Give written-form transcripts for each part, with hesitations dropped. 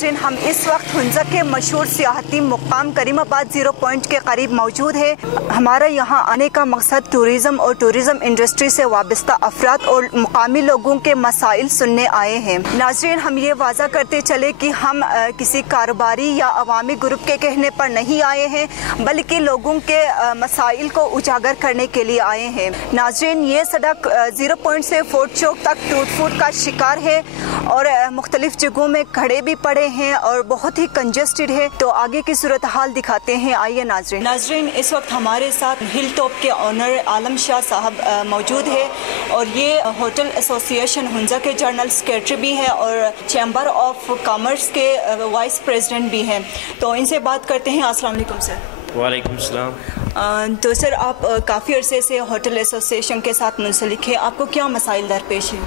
हम इस वक्त हुंजा के मशहूर सियाहती मुकाम करीमाबाद ज़ीरो पॉइंट के करीब मौजूद है। हमारा यहाँ आने का मकसद टूरिज़्म और टूरिज़्म इंडस्ट्री से वाबस्ता अफराद और मुकामी लोगों के मसाइल सुनने आए हैं। नाज़रीन, हम ये वाज़ा करते चले कि हम किसी कारोबारी या अवामी ग्रुप के कहने पर नहीं आए हैं, बल्कि लोगों के मसाइल को उजागर करने के लिए आए हैं। नाज़रीन, ये सड़क ज़ीरो पॉइंट से फोर्ट चौक तक टूट फूट का शिकार है और मुख्तलिफ जगहों में खड़े भी पड़े हैं और बहुत ही कंजेस्टेड है। तो आगे की सूरत हाल दिखाते हैं, आइए नाज़रीन। इस वक्त हमारे साथ हिल टॉप के ऑनर आलम शाह साहब मौजूद है और ये होटल एसोसिएशन हुंजा के जनरल सेक्रेटरी भी हैं और चैम्बर ऑफ कॉमर्स के वाइस प्रेसिडेंट भी हैं। तो इनसे बात करते हैं। अस्सलाम वालेकुम सर। वालेकुम सलाम। तो सर, आप काफ़ी अरसे से होटल एसोसिएशन के साथ मुंसलिक है, आपको क्या मसाइल दरपेश है?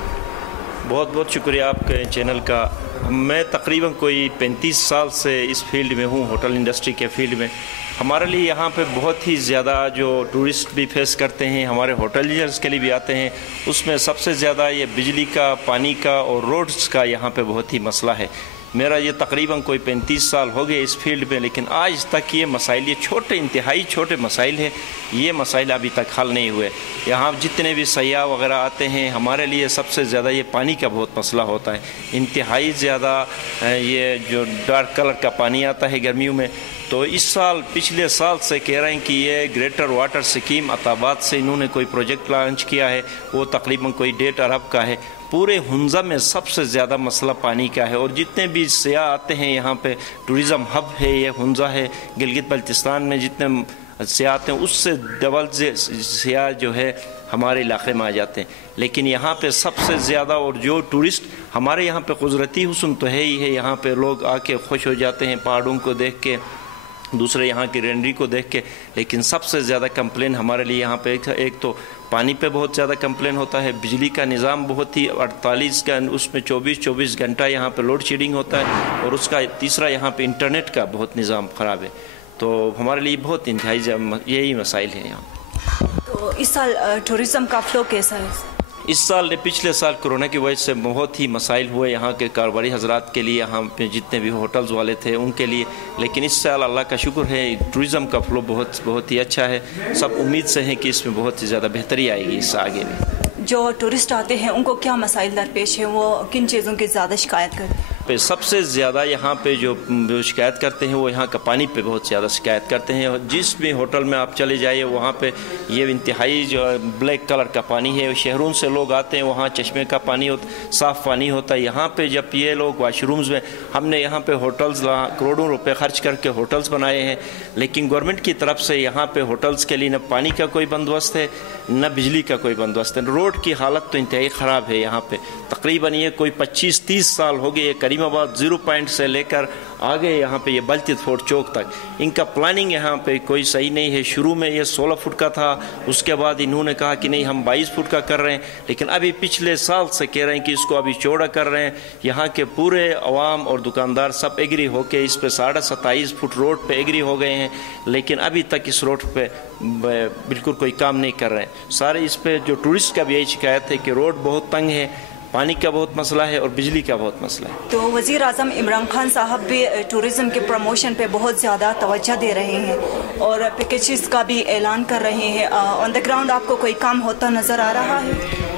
बहुत बहुत शुक्रिया आपके चैनल का। मैं तकरीबन कोई 35 साल से इस फील्ड में हूँ, होटल इंडस्ट्री के फील्ड में। हमारे लिए यहाँ पे बहुत ही ज़्यादा जो टूरिस्ट भी फेस करते हैं, हमारे होटलियर्स के लिए भी आते हैं, उसमें सबसे ज़्यादा ये बिजली का, पानी का और रोड्स का यहाँ पे बहुत ही मसला है। मेरा ये तकरीबन कोई 35 साल हो गए इस फील्ड में, लेकिन आज तक ये मसाइल, ये छोटे, इंतहाई छोटे मसाइल हैं, ये मसाइल अभी तक हल नहीं हुए। यहाँ जितने भी सयाह वगैरह आते हैं, हमारे लिए सबसे ज़्यादा ये पानी का बहुत मसला होता है। इंतहाई ज़्यादा ये जो डार्क कलर का पानी आता है गर्मियों में। तो इस साल, पिछले साल से कह रहे हैं कि ये ग्रेटर वाटर स्कीम अताबाद से इन्होंने कोई प्रोजेक्ट लॉन्च किया है, वो तकरीबन कोई 1.5 अरब का है। पूरे हुंजा में सबसे ज़्यादा मसला पानी का है और जितने भी सयाह आते हैं यहाँ पे, टूरिज़्म हब है ये हुंजा है। गिलगित बल्तिस्तान में जितने सयाह आते हैं उससे डबल सयाह जो है हमारे इलाके में आ जाते हैं। लेकिन यहाँ पे सबसे ज़्यादा, और जो टूरिस्ट हमारे यहाँ पे कुदरती हुस्न तो है ही है, यहाँ पे लोग आके खुश हो जाते हैं पहाड़ों को देख के, दूसरे यहाँ की ग्रीनरी को देख के। लेकिन सबसे ज़्यादा कंप्लेन हमारे लिए यहाँ पे एक तो पानी पे बहुत ज़्यादा कंप्लेन होता है। बिजली का निज़ाम बहुत ही 48 का, उसमें 24 घंटा यहाँ पे लोड शेडिंग होता है। और उसका तीसरा यहाँ पे इंटरनेट का बहुत निज़ाम ख़राब है। तो हमारे लिए बहुत इंतहाई यही मसाइल हैं यहाँ। तो इस साल टूरिज़्म का फ्लो कैसा है? इस साल ने, पिछले साल कोरोना की वजह से बहुत ही मसाइल हुए यहाँ के कारोबारी हजरात के लिए, यहाँ पे जितने भी होटल्स वाले थे उनके लिए। लेकिन इस साल अल्लाह का शुक्र है, टूरिज़्म का फ्लो बहुत ही अच्छा है। सब उम्मीद से हैं कि इसमें बहुत ही ज़्यादा बेहतरी आएगी इससे आगे भी। जो टूरिस्ट आते हैं उनको क्या मसाइल दरपेश है, वो किन चीज़ों की ज़्यादा शिकायत करते हैं? सबसे ज़्यादा यहाँ पे जो शिकायत करते हैं वो यहाँ का पानी पे बहुत ज़्यादा शिकायत करते हैं। जिस भी होटल में आप चले जाइए वहाँ पे ये इंतहाई जो ब्लैक कलर का पानी है। शहरों से लोग आते हैं, वहाँ चश्मे का पानी साफ़ पानी होता है। यहाँ पे जब ये लोग वाशरूम्स में, हमने यहाँ पे होटल्स करोड़ों रुपए खर्च करके होटल्स बनाए हैं, लेकिन गवर्नमेंट की तरफ से यहाँ पे होटल्स के लिए न पानी का कोई बंदोबस्त है, न बिजली का कोई बंदोबस्त है। रोड की हालत तो इंतहाई ख़राब है यहाँ पे। तकरीबन ये कोई 25-30 साल हो गए करीमाबाद ज़ीरो पॉइंट से लेकर आगे यहाँ पे ये बल्तित फोर्ट चौक तक, इनका प्लानिंग यहाँ पे कोई सही नहीं है। शुरू में ये 16 फुट का था, उसके बाद इन्होंने कहा कि नहीं हम 22 फुट का कर रहे हैं, लेकिन अभी पिछले साल से कह रहे हैं कि इसको अभी चौड़ा कर रहे हैं। यहाँ के पूरे अवाम और दुकानदार सब एग्री होके इस पे 27.5 फुट रोड पे एग्री हो गए हैं, लेकिन अभी तक इस रोड पे बिल्कुल कोई काम नहीं कर रहे हैं सारे। इस पे जो टूरिस्ट का भी यही शिकायत है कि रोड बहुत तंग है, पानी का बहुत मसला है और बिजली का बहुत मसला है। तो वज़ीर आज़म इमरान खान साहब भी टूरिज़्म के प्रमोशन पे बहुत ज़्यादा तवज्जो दे रहे हैं और पैकेजेस का भी ऐलान कर रहे हैं। ऑन द ग्राउंड आपको कोई काम होता नज़र आ रहा है?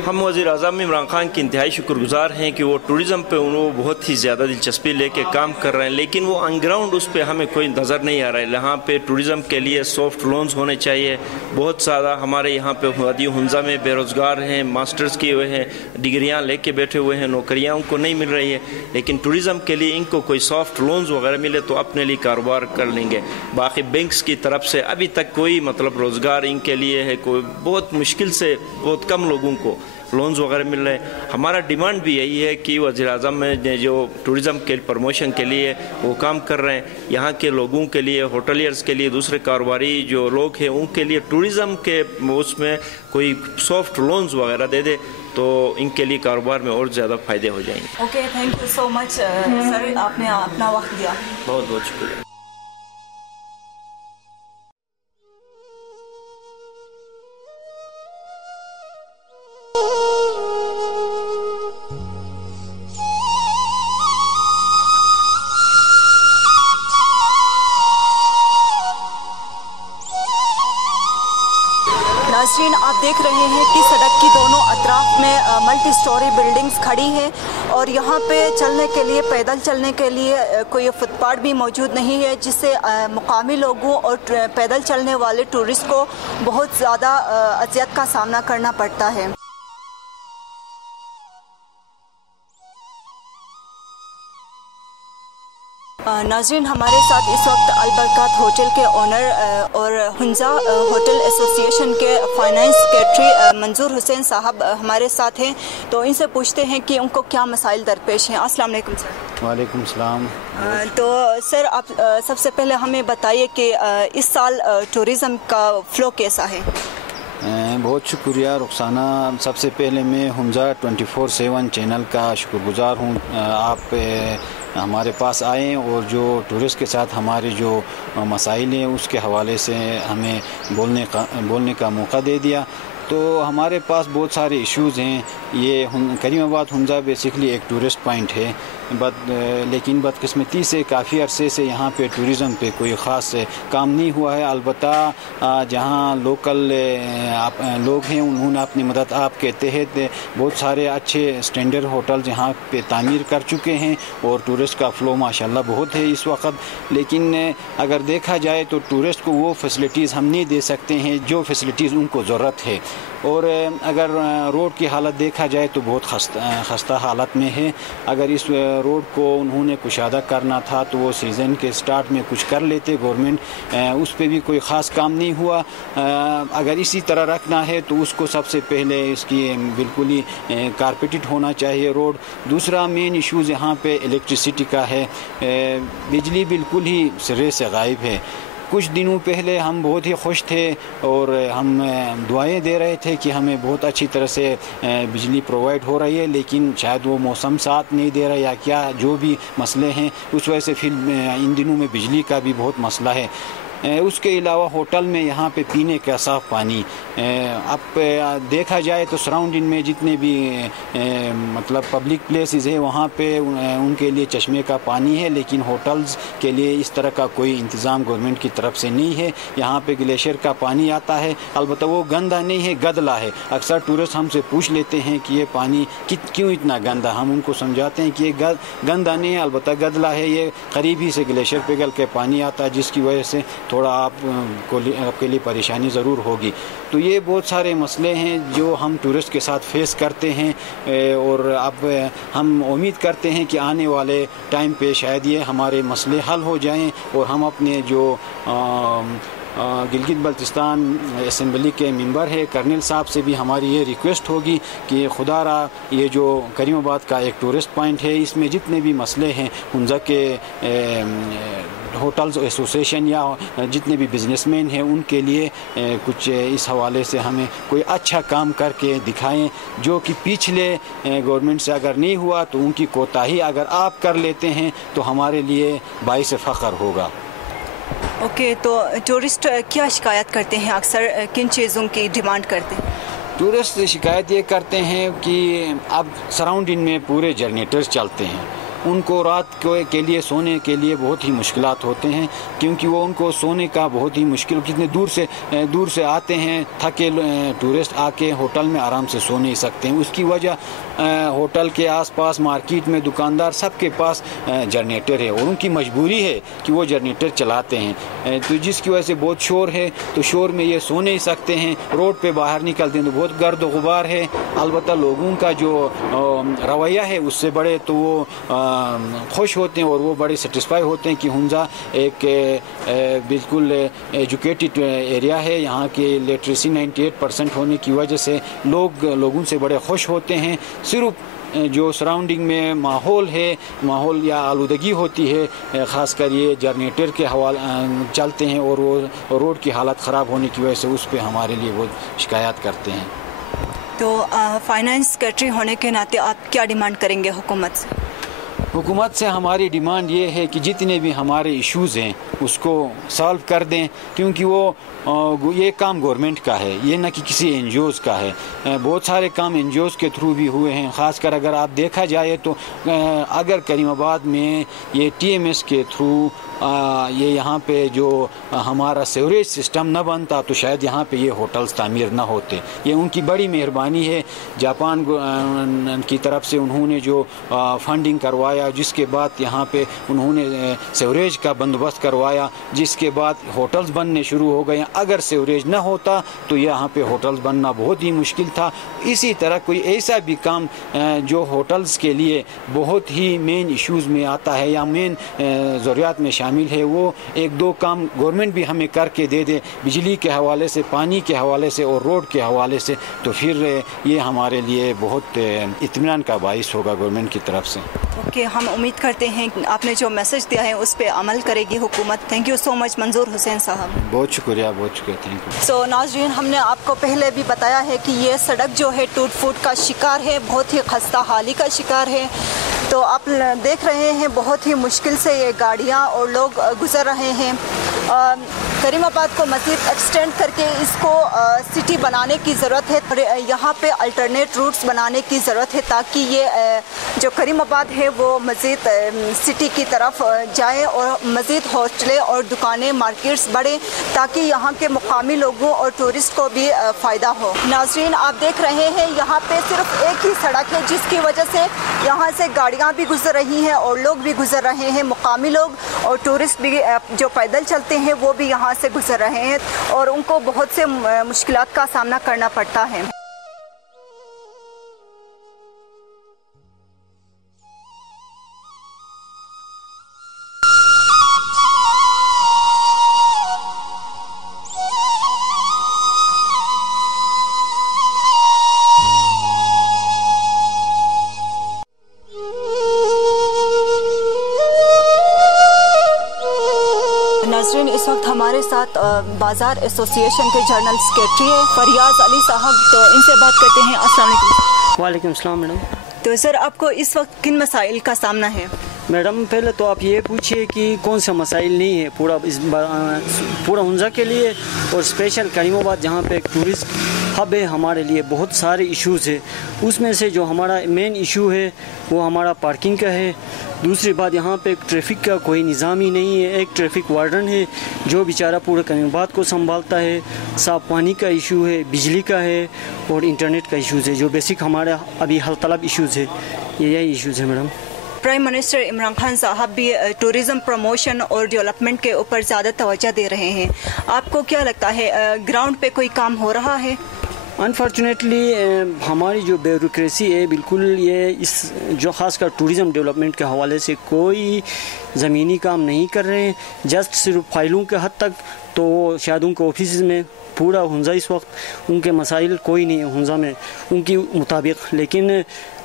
हम वज़ीर आज़म इमरान खान के इंतहाई शुक्रगुजार हैं कि वो टूरिज़्म पे उन्होंने बहुत ही ज़्यादा दिलचस्पी लेके काम कर रहे हैं, लेकिन वो ऑन ग्राउंड उस पर हमें कोई नज़र नहीं आ रहा है। यहाँ पे टूरिज़्म के लिए सॉफ्ट लोन्स होने चाहिए। बहुत ज़्यादा हमारे यहाँ पे वादी हुंजा में बेरोज़गार हैं, मास्टर्स किए हुए हैं, डिग्रियाँ लेके बैठे हुए हैं, नौकरियाँ उनको नहीं मिल रही है। लेकिन टूरिज़्म के लिए इनको कोई सॉफ्ट लोन्स वगैरह मिले तो अपने लिए कारोबार कर लेंगे। बाकी बैंक्स की तरफ से अभी तक कोई मतलब रोज़गार इनके लिए है, कोई बहुत मुश्किल से बहुत कम लोगों को लोन्स वगैरह मिल रहे हैं। हमारा डिमांड भी यही है कि वज़ीर आज़म में जो टूरिज़्म के प्रमोशन के लिए वो काम कर रहे हैं, यहाँ के लोगों के लिए, होटलियर्स के लिए, दूसरे कारोबारी जो लोग हैं उनके लिए टूरिज़्म के उसमें कोई सॉफ्ट लोन्स वगैरह दे दे तो इनके लिए कारोबार में और ज़्यादा फ़ायदे हो जाएंगे। Okay, thank you so much sir, आपने अपना वक्त दिया। बहुत बहुत शुक्रिया। नाज़रीन, आप देख रहे हैं कि सड़क की दोनों अतराफ में मल्टी स्टोरी बिल्डिंग्स खड़ी हैं और यहाँ पे चलने के लिए, पैदल चलने के लिए कोई फुटपाथ भी मौजूद नहीं है, जिससे मुकामी लोगों और पैदल चलने वाले टूरिस्ट को बहुत ज़्यादा अज़ियत का सामना करना पड़ता है। नाज़रीन, हमारे साथ इस वक्त अलबरकत होटल के ओनर और हुंजा होटल एसोसिएशन के फाइनेंस सेक्रेटरी मंजूर हुसैन साहब हमारे साथ हैं, तो इनसे पूछते हैं कि उनको क्या मसाइल दरपेश हैं। अस्सलाम वालेकुम सर। वालेकुम सलाम। तो सर, आप सबसे पहले हमें बताइए कि इस साल टूरिज़म का फ़्लो कैसा है? बहुत शुक्रिया रुखसाना। सबसे पहले मैं हुंजा 24/7 चैनल का शुक्रगुज़ार हूँ। आप हमारे पास आए और जो टूरिस्ट के साथ हमारे जो मसाइल हैं उसके हवाले से हमें बोलने का मौका दे दिया। तो हमारे पास बहुत सारे इश्यूज़ हैं। ये करीमाबाद हुंजा बेसिकली एक टूरिस्ट पॉइंट है, लेकिन बदकिस्मती से काफ़ी अरसे से यहाँ पे टूरिज़म पे कोई ख़ास काम नहीं हुआ है। अलबत्ता जहाँ लोकल लोग हैं उन्होंने अपनी मदद आप के तहत बहुत सारे अच्छे स्टैंडर्ड होटल्स यहाँ पे तामीर कर चुके हैं और टूरिस्ट का फ़्लो माशाल्लाह बहुत है इस वक्त। लेकिन अगर देखा जाए तो टूरिस्ट को वो फैसिलिटीज़ हम नहीं दे सकते हैं जो फैसिलिटीज़ उनको ज़रूरत है। और अगर रोड की हालत देखा जाए तो बहुत खस्ता हालत में है। अगर इस रोड को उन्होंने कुशादा करना था तो वो सीज़न के स्टार्ट में कुछ कर लेते गवर्नमेंट, उस पर भी कोई ख़ास काम नहीं हुआ। अगर इसी तरह रखना है तो उसको सबसे पहले इसकी बिल्कुल ही कारपेटेड होना चाहिए रोड। दूसरा मेन इशूज़ यहाँ पे इलेक्ट्रिसिटी का है। बिजली बिल्कुल ही सिरे से गायब है। कुछ दिनों पहले हम बहुत ही खुश थे और हम दुआएं दे रहे थे कि हमें बहुत अच्छी तरह से बिजली प्रोवाइड हो रही है, लेकिन शायद वो मौसम साथ नहीं दे रहा या क्या जो भी मसले हैं उस वजह से फिर इन दिनों में बिजली का भी बहुत मसला है। उसके अलावा होटल में यहाँ पे पीने का साफ़ पानी, अब देखा जाए तो सराउंडिंग में जितने भी मतलब पब्लिक प्लेसेस है वहाँ पे उनके लिए चश्मे का पानी है, लेकिन होटल्स के लिए इस तरह का कोई इंतज़ाम गवर्नमेंट की तरफ से नहीं है। यहाँ पे ग्लेशियर का पानी आता है, अलबत्ता वो गंदा नहीं है, गदला है। अक्सर टूरिस्ट हमसे पूछ लेते हैं कि ये पानी क्यों इतना गंदा। हम उनको समझाते हैं कि ये गंदा नहीं है, अलबत्ता गदला है। ये करीब ही से ग्लेशियर पिघल के पानी आता है, जिसकी वजह से थोड़ा आपके लिए परेशानी ज़रूर होगी। तो ये बहुत सारे मसले हैं जो हम टूरिस्ट के साथ फेस करते हैं और अब हम उम्मीद करते हैं कि आने वाले टाइम पे शायद ये हमारे मसले हल हो जाएं और हम अपने जो गिलगित बल्तिस्तान असम्बली के मेंबर है कर्नल साहब से भी हमारी ये रिक्वेस्ट होगी कि खुदारा ये जो करीमाबाद का एक टूरिस्ट पॉइंट है इसमें जितने भी मसले हैं हुंजा के होटल्स एसोसिएशन या जितने भी बिजनेसमैन हैं उनके लिए कुछ इस हवाले से हमें कोई अच्छा काम करके दिखाएं, जो कि पिछले गवर्नमेंट से अगर नहीं हुआ तो उनकी कोताही अगर आप कर लेते हैं तो हमारे लिए बाइस फ़ख्र होगा। ओके, तो टूरिस्ट क्या शिकायत करते हैं, अक्सर किन चीज़ों की डिमांड करते हैं? टूरिस्ट शिकायत ये करते हैं कि अब सराउंडिंग में पूरे जनरेटर्स चलते हैं, उनको रात के लिए सोने के लिए बहुत ही मुश्किलात होते हैं, क्योंकि वो उनको सोने का बहुत ही मुश्किल, कितने दूर से आते हैं थके टूरिस्ट आके होटल में आराम से सो नहीं सकते हैं। उसकी वजह होटल के आसपास मार्केट में दुकानदार सबके पास जनरेटर है और उनकी मजबूरी है कि वो जनरेटर चलाते हैं, तो जिसकी वजह से बहुत शोर है। तो शोर में ये सो नहीं सकते हैं, रोड पे बाहर निकलते हैं तो बहुत गर्द गुबार है। अलबत्ता लोगों का जो रवैया है उससे बड़े तो वो खुश होते हैं और वो बड़े सेटिस्फाई होते हैं कि हुंजा एक बिल्कुल एजुकेटेड एरिया है। यहाँ के लिटरेसी 98% होने की वजह से लोगों से बड़े खुश होते हैं। सिर्फ जो सराउंडिंग में माहौल या आलूदगी होती है, ख़ासकर ये जनरेटर के हवाले चलते हैं और वो रोड की हालत ख़राब होने की वजह से उस पर हमारे लिए बहुत शिकायत करते हैं। तो फाइनेंस सेक्रेटरी होने के नाते आप क्या डिमांड करेंगे हुकूमत से? हुकूमत से हमारी डिमांड ये है कि जितने भी हमारे इश्यूज़ हैं उसको सॉल्व कर दें, क्योंकि वो ये काम गवर्नमेंट का है, ये ना कि किसी NGOs का है। बहुत सारे काम NGOs के थ्रू भी हुए हैं। ख़ासकर अगर आप देखा जाए तो अगर करीमाबाद में ये TMS के थ्रू ये यहाँ पे जो हमारा सीवरेज सिस्टम न बनता तो शायद यहाँ पे ये होटल्स तामीर न होते। ये उनकी बड़ी मेहरबानी है। जापान की तरफ से उन्होंने जो फंडिंग करवाया, जिसके बाद यहाँ पे उन्होंने सीवरेज का बंदोबस्त करवाया, जिसके बाद होटल्स बनने शुरू हो गए। अगर सीवरेज न होता तो यहाँ पे होटल्स बनना बहुत ही मुश्किल था। इसी तरह कोई ऐसा भी काम जो होटल्स के लिए बहुत ही मेन इश्यूज़ में आता है या मेन ज़रूरियात में शामिल है, वो एक दो काम गवर्नमेंट भी हमें करके दे दे, बिजली के हवाले से, पानी के हवाले से और रोड के हवाले से, तो फिर ये हमारे लिए बहुत इत्मीनान का बाइस होगा गवर्नमेंट की तरफ से। ओके, हम उम्मीद करते हैं कि आपने जो मैसेज दिया है उस पर अमल करेगी हुकूमत। थैंक यू सो मच मंजूर हुसैन साहब। बहुत शुक्रिया, थैंक यू। सो नाज़रीन, हमने आपको पहले भी बताया है कि ये सड़क जो है टूट फूट का शिकार है, बहुत ही खस्ता हाली का शिकार है। तो आप देख रहे हैं बहुत ही मुश्किल से ये गाड़ियाँ और लोग गुजर रहे हैं। करीमाबाद को मज़ीद एक्सटेंड करके इसको सिटी बनाने की ज़रूरत है और यहाँ पे अल्टरनेट रूट्स बनाने की ज़रूरत है, ताकि ये जो करीमाबाद है वो मज़ीद सिटी की तरफ जाए और मज़ीद हॉस्टलें और दुकानें, मार्केट्स बढ़े, ताकि यहाँ के मुकामी लोगों और टूरिस्ट को भी फ़ायदा हो। नाज़रीन, आप देख रहे हैं यहाँ पे सिर्फ एक ही सड़क है, जिसकी वजह से यहाँ से गाड़ियाँ भी गुजर रही हैं और लोग भी गुजर रहे हैं। मुकामी लोग और टूरिस्ट भी जो पैदल चलते हैं वो भी यहाँ से गुजर रहे हैं और उनको बहुत से मुश्किलात का सामना करना पड़ता है। नाज़रीन, इस वक्त हमारे साथ बाज़ार एसोसिएशन के जनरल सेक्रेटरी है फरियाज अली साहब, तो इनसे बात करते हैं। अस्सलाम वालेकुम। वालेकुम अस्सलाम मैडम। तो सर, आपको इस वक्त किन मसाइल का सामना है? मैडम, पहले तो आप ये पूछिए कि कौन सा मसाइल नहीं है पूरा हुंजा के लिए और स्पेशल करीमाबाद जहाँ पे एक टूरिस्ट हब है, हमारे लिए बहुत सारे इश्यूज़ है। उसमें से जो हमारा मेन इशू है वो हमारा पार्किंग का है। दूसरी बात, यहाँ पे एक ट्रैफिक का कोई निज़ाम ही नहीं है। एक ट्रैफिक वार्डन है जो बेचारा पूरे करीमाबाद को संभालता है। साफ़ पानी का इशू है, बिजली का है और इंटरनेट का इशूज़ है, जो बेसिक हमारा अभी हल तलब इशूज़ है। यही इशूज़ है madam. Prime minister Imran Khan साहब भी टूरिज़म प्रमोशन और डेवलपमेंट के ऊपर ज़्यादा तवज्जो दे रहे हैं। आपको क्या लगता है, ग्राउंड पे कोई काम हो रहा है? अनफॉर्चुनेटली हमारी जो ब्यूरोक्रेसी है, बिल्कुल ये इस जो ख़ासकर टूरिज़म डेवलपमेंट के हवाले से कोई ज़मीनी काम नहीं कर रहे हैं। जस्ट सिर्फ फाइलों के हद तक, तो शायद उनके ऑफिस में पूरा हुंजा इस वक्त उनके मसाइल कोई नहीं है हुंजा में उनकी मुताबिक, लेकिन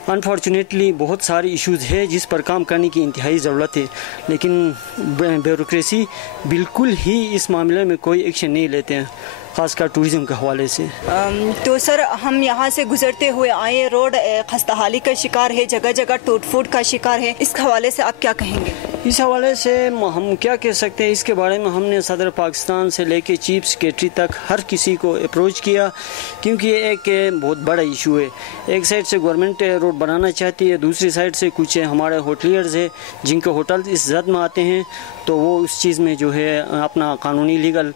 अनफॉर्चुनेटली बहुत सारे इश्यूज़ है जिस पर काम करने की इंतहाई ज़रूरत है, लेकिन ब्यूरोक्रेसी बिल्कुल ही इस मामले में कोई एक्शन नहीं लेते हैं, ख़ासकर टूरिज़म के हवाले से। तो सर, हम यहाँ से गुजरते हुए आए, रोड खस्ताहाली का शिकार है, जगह जगह टूट फूट का शिकार है। इस हवाले से आप क्या कहेंगे? इस हवाले से हम क्या कह सकते हैं, इसके बारे में हमने सदर पाकिस्तान से लेके चीफ सेक्रेटरी तक हर किसी को अप्रोच किया, क्योंकि ये एक बहुत बड़ा इशू है। एक साइड से गवर्नमेंट रोड बनाना चाहती है, दूसरी साइड से कुछ हमारे होटलियर्स है जिनके होटल इस जद में आते हैं, तो वो उस चीज़ में जो है अपना कानूनी लीगल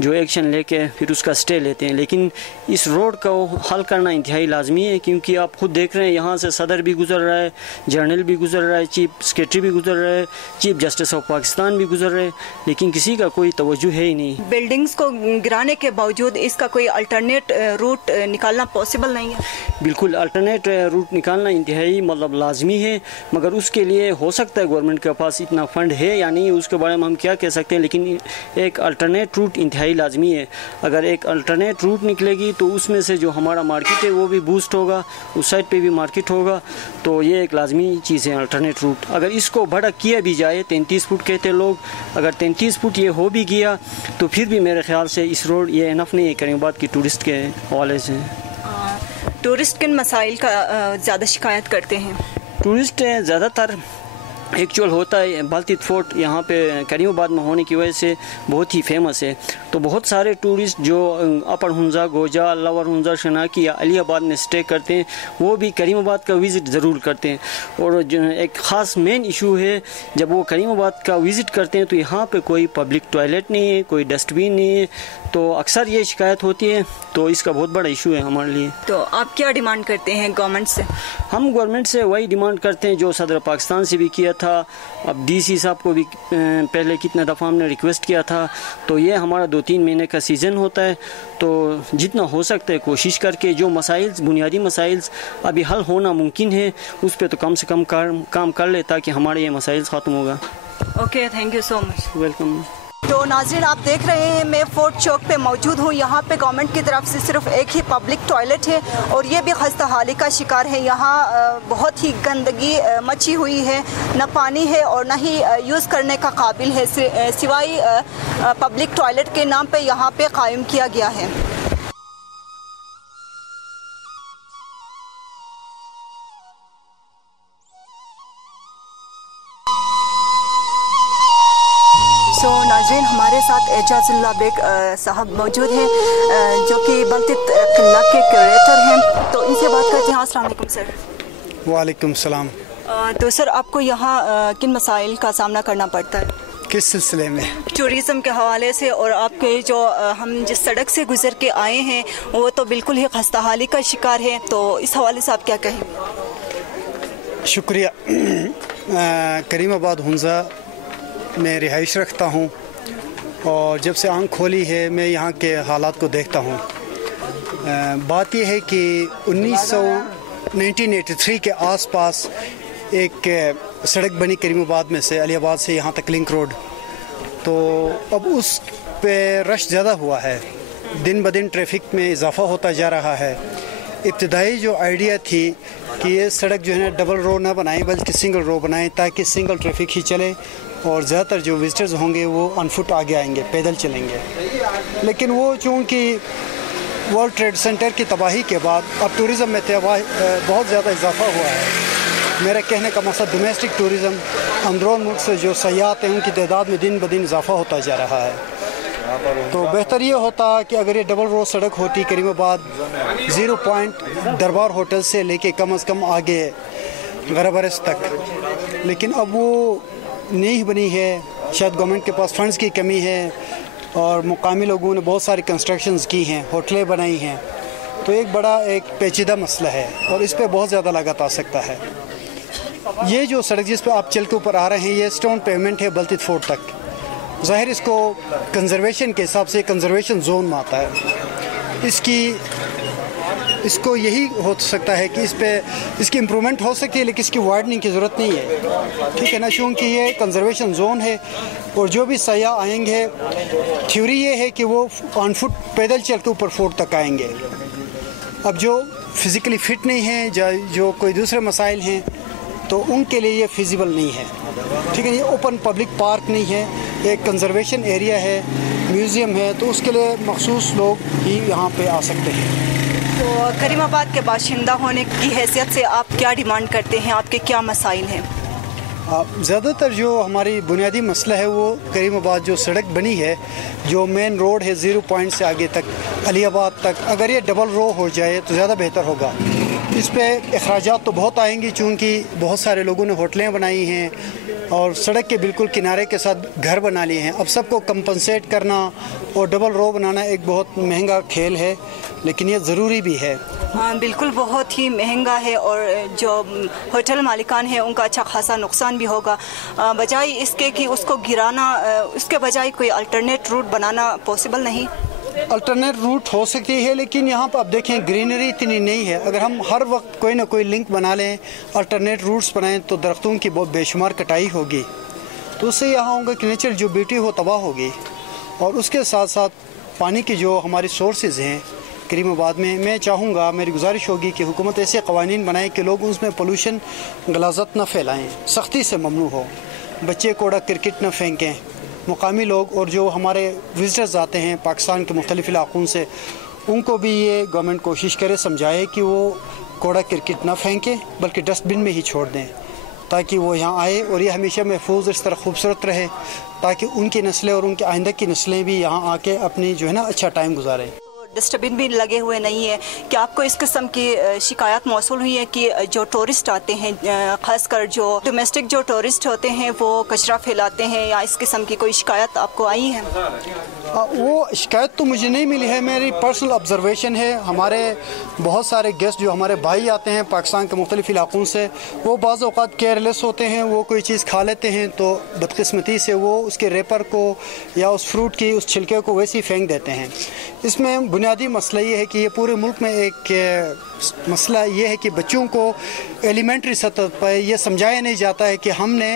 जो एक्शन लेके फिर उसका स्टे लेते हैं। लेकिन इस रोड को हल करना इंतहाई लाजमी है, क्योंकि आप खुद देख रहे हैं यहाँ से सदर भी गुजर रहा है, जनरल भी गुजर रहा है, चीफ सेक्रेटरी भी गुजर रहा है, चीफ जस्टिस ऑफ पाकिस्तान भी गुजर रहे हैं, लेकिन किसी का कोई तवज्जो है ही नहीं। बिल्डिंग्स को गिराने के बावजूद इसका कोई अल्टरनेट रूट निकालना पॉसिबल नहीं है? बिल्कुल अल्टरनेट रूट निकालना इंतहाई लाजमी है, मगर उसके लिए हो सकता है गवर्नमेंट के पास इतना फंड है या नहीं, उसके बारे में हम क्या कह सकते हैं, लेकिन एक अल्टरनेट रूट इंतहाई लाजमी है। अगर एक अल्टरनेट रूट निकलेगी तो उसमें से जो हमारा मार्केट है वो भी बूस्ट होगा, उस साइड पे भी मार्केट होगा, तो ये एक लाजमी चीज़ है अल्टरनेट रूट। अगर इसको बड़ा किया भी जाए, 33 फुट कहते लोग, अगर 33 फुट ये हो भी गया तो फिर भी मेरे ख्याल से इस रोड ये इनफ नहीं है करीमाबाद की टूरिस्ट के हवाले से। टूरिस्ट किन मसाइल का ज़्यादा शिकायत करते हैं? टूरिस्ट ज़्यादातर ایکچول ہوتا ہے بلتیت فورٹ یہاں پہ کریم آباد میں ہونے کی وجہ سے بہت ہی فیمس ہے. تو بہت سارے ٹورسٹ جو اپر ہنزا، گوجا، لور ہنزا، شناکی یا علی آباد میں اسٹے کرتے ہیں وہ بھی کریم آباد کا وزٹ ضرور کرتے ہیں. اور ایک خاص مین ایشو ہے جب وہ کریم آباد کا وزٹ کرتے ہیں تو یہاں پہ کوئی پبلک ٹوائلٹ نہیں ہے، کوئی ڈسٹ بین نہیں ہے. تو اکثر یہ شکایت ہوتی ہے، تو اس کا بہت بڑا ایشو ہے ہمارے لیے. تو آپ کیا ڈیمانڈ کرتے ہیں گورنمنٹ سے؟ ہم گورنمنٹ سے وہی ڈیمانڈ کرتے ہیں جو صدر پاکستان سے بھی کیا تھا، اب ڈی سی صاحب کو بھی پہلے کتنے دفعہ ہم نے ریکویسٹ کیا تھا. تو یہ ہمارا 2-3 مہینے کا سیزن ہوتا ہے، تو جتنا ہو سکتا ہے کوشش کر کے جو مسائل، بنیادی مسائل ابھی حل ہونا ممکن ہے اس پہ تو کم سے کم کام کر لے تاکہ ہمارے یہ مسائل ختم ہوگا. Okay, thank you so much. Welcome. تو ناظرین آپ دیکھ رہے ہیں میں فورٹ چوک پہ موجود ہوں. یہاں پہ گورنمنٹ کی طرف سے صرف ایک ہی پبلک ٹوائلٹ ہے اور یہ بھی خستہ حالی کا شکار ہے. یہاں بہت ہی گندگی مچی ہوئی ہے، نہ پانی ہے اور نہ ہی یوز کرنے کا قابل ہے، سوائے پبلک ٹوائلٹ کے نام پہ یہاں پہ قائم کیا گیا ہے. ناظرین ہمارے ساتھ اعجاز اللہ بیگ صاحب موجود ہیں جو کہ بلتیت قلعہ کے کیوریٹر ہیں. تو ان سے بات کرتے ہیں. السلام علیکم سر. وعلیکم السلام. تو سر آپ کو یہاں کن مسائل کا سامنا کرنا پڑتا ہے؟ کس سلسلے میں؟ ٹورزم کے حوالے سے. اور آپ کے جو ہم جس سڑک سے گزر کے آئے ہیں وہ تو بالکل ہی خستہ حالی کا شکار ہے، تو اس حوالے سے آپ کیا کہیں؟ شکریہ. کریم آباد ہنزا میں رہائش رکھتا ہوں اور جب سے آنکھ کھولی ہے میں یہاں کے حالات کو دیکھتا ہوں. بات یہ ہے کہ 1983 کے آس پاس ایک سڑک بنی کریم آباد میں سے، علی آباد سے یہاں تک لنک روڈ. تو اب اس پہ رش زیادہ ہوا ہے، دن بدن ٹریفک میں اضافہ ہوتا جا رہا ہے. ابتدائی جو آئیڈیا تھی کہ یہ سڑک جو ہے نا ڈبل رو نہ بنائیں بلکہ سنگل رو بنائیں تاکہ سنگل ٹریفک ہی چلے اور زیادہ تر جو وزٹرز ہوں گے وہ آن فٹ آگے آئیں گے، پیدل چلیں گے. لیکن وہ چونکہ ورلڈ ٹریڈ سینٹر کی تباہی کے بعد اب ٹورزم میں بہت زیادہ اضافہ ہوا ہے. میرا کہنے کا مقصد ڈومیسٹک ٹورزم، اندرون ملک سے جو سیاحت ہیں ان کی تعداد میں دن بدن اضافہ ہوتا جا رہا ہے. تو بہتر یہ ہوتا کہ اگر یہ ڈبل رو سڑک ہوتی کریم آباد 0 پوائنٹ دربار ہوٹل سے لے کے کم از کم آگے غربرس تک. لیکن اب وہ نہیں بنی ہے، شاید گورنمنٹ کے پاس فنڈز کی کمی ہے اور مقامی لوگوں نے بہت ساری کنسٹرکشنز کی ہیں، ہوٹلیں بنائی ہیں. تو ایک پیچیدہ مسئلہ ہے اور اس پہ بہت زیادہ لاگت آ سکتا ہے. یہ جو سڑک جس پہ آپ چل کے اوپر آ رہے ہیں یہ اسٹون پیمنٹ ہے بلتیت فورٹ تک. ظاہر اس کو کنزرویشن کے حساب سے کنزرویشن زون میں آتا ہے. اس کو یہی ہو سکتا ہے کہ اس کی امپرومنٹ ہو سکتی ہے لیکن اس کی وائڈننگ کی ضرورت نہیں ہے. ٹھیک ہے نا، چونکہ یہ کنزرویشن زون ہے اور جو بھی سیاح آئیں گے تھیوری یہ ہے کہ وہ آن فٹ پیدل چل کے اوپر فورٹ تک آئیں گے. اب جو فزیکلی فٹ نہیں ہیں، جو کوئی دوسرے مسائل ہیں، تو ان کے لیے یہ فیزیبل نہیں ہے. ٹھیک ہے، یہ اوپن پبلک پارک نہیں ہے، ایک کنزرویشن ایریا ہے، میوزیم ہے، تو اس کے لیے مخصوص لوگ ہی یہاں پہ آ سکتے ہیں. تو کریم آباد کے باشندہ ہونے کی حیثیت سے آپ کیا ڈیمانڈ کرتے ہیں؟ آپ کے کیا مسائل ہیں؟ زیادہ تر جو ہماری بنیادی مسئلہ ہے وہ کریم آباد جو سڑک بنی ہے، جو مین روڈ ہے 0 پوائنٹ سے آگے تک علی آباد تک، اگر یہ ڈبل رو ہو جائے تو زیادہ بہتر ہوگا. اس پہ اخراجات تو بہت آئیں گی چونکہ بہت سارے لوگوں نے ہوٹلیں بنائی ہیں اور سڑک کے بالکل کنارے کے ساتھ گھر بنا لیے ہیں. اب سب کو کمپنسیٹ کرنا اور ڈبل رو بنانا ایک بہت مہنگا کھیل ہے، لیکن یہ ضروری بھی ہے. ہاں بالکل، بہت ہی مہنگا ہے اور جو ہوٹل مالکان ہیں ان کا اچھا خاصا نقصان بھی ہوگا. بجائے اس کے کہ اس کو گرانا، اس کے بجائے کوئی الٹرنیٹ روٹ بنانا پاسبل نہیں؟ الٹرنیٹ روٹ ہو سکتی ہے لیکن یہاں پہ آپ دیکھیں گرینری اتنی نہیں ہے. اگر ہم ہر وقت کوئی نہ کوئی لنک بنا لیں، الٹرنیٹ روٹس بنائیں تو درختوں کی بہت بے شمار کٹائی ہوگی، تو اس سے یہاں ہوگا کہ نیچر جو بیوٹی ہو تباہ ہوگی. اور اس کے ساتھ ساتھ پانی کی جو ہماری سورسز ہیں کریم آباد میں چاہوں گا، میری گزارش ہوگی کہ حکومت ایسے قوانین بنائے کہ لوگ اس میں پولوشن غلاظت نہ پھیلائیں، سختی سے ممنوع ہو. بچے کوڑا کرکٹ نہ پھینکیں. مقامی لوگ اور جو ہمارے وزٹرز آتے ہیں پاکستان کے مختلف علاقوں سے، ان کو بھی یہ گورنمنٹ کوشش کرے، سمجھائے کہ وہ کوڑا کرکٹ نہ پھینکیں بلکہ ڈسٹ بن میں ہی چھوڑ دیں. ताकि वो यहाँ आए और ये हमेशा महफूज इस तरह खूबसूरत रहे, ताकि उनकी नस्लें और उनके आइंदा की नस्लें भी यहाँ आके अपनी जो है ना अच्छा टाइम गुजारें। डस्टबिन भी लगे हुए नहीं है, क्या आपको इस किस्म की शिकायत मौसूल हुई है कि जो टूरिस्ट आते हैं, खासकर जो डोमेस्टिक जो टूरिस्ट होते हैं, वो कचरा फैलाते हैं, या इस किस्म की कोई शिकायत आपको आई है? वो शिकायत तो मुझे नहीं मिली है, मेरी पर्सनल ऑब्जर्वेशन है। हमारे बहुत सारे गेस्ट जो हमारे भाई आते हैं पाकिस्तान के मुख्तलिफ इलाकों से, वो बाज़ औक़ात केयरलेस होते हैं, वो कोई चीज़ खा लेते हैं तो बदकिस्मती से वो उसके रेपर को या उस फ्रूट की उस छिलके को वैसे ही फेंक देते हैं। इसमें बुनियादी मसला ये है कि ये पूरे मुल्क में एक मसला ये है कि बच्चों को एलिमेंट्री सतह पर ये समझाया नहीं जाता है कि हमने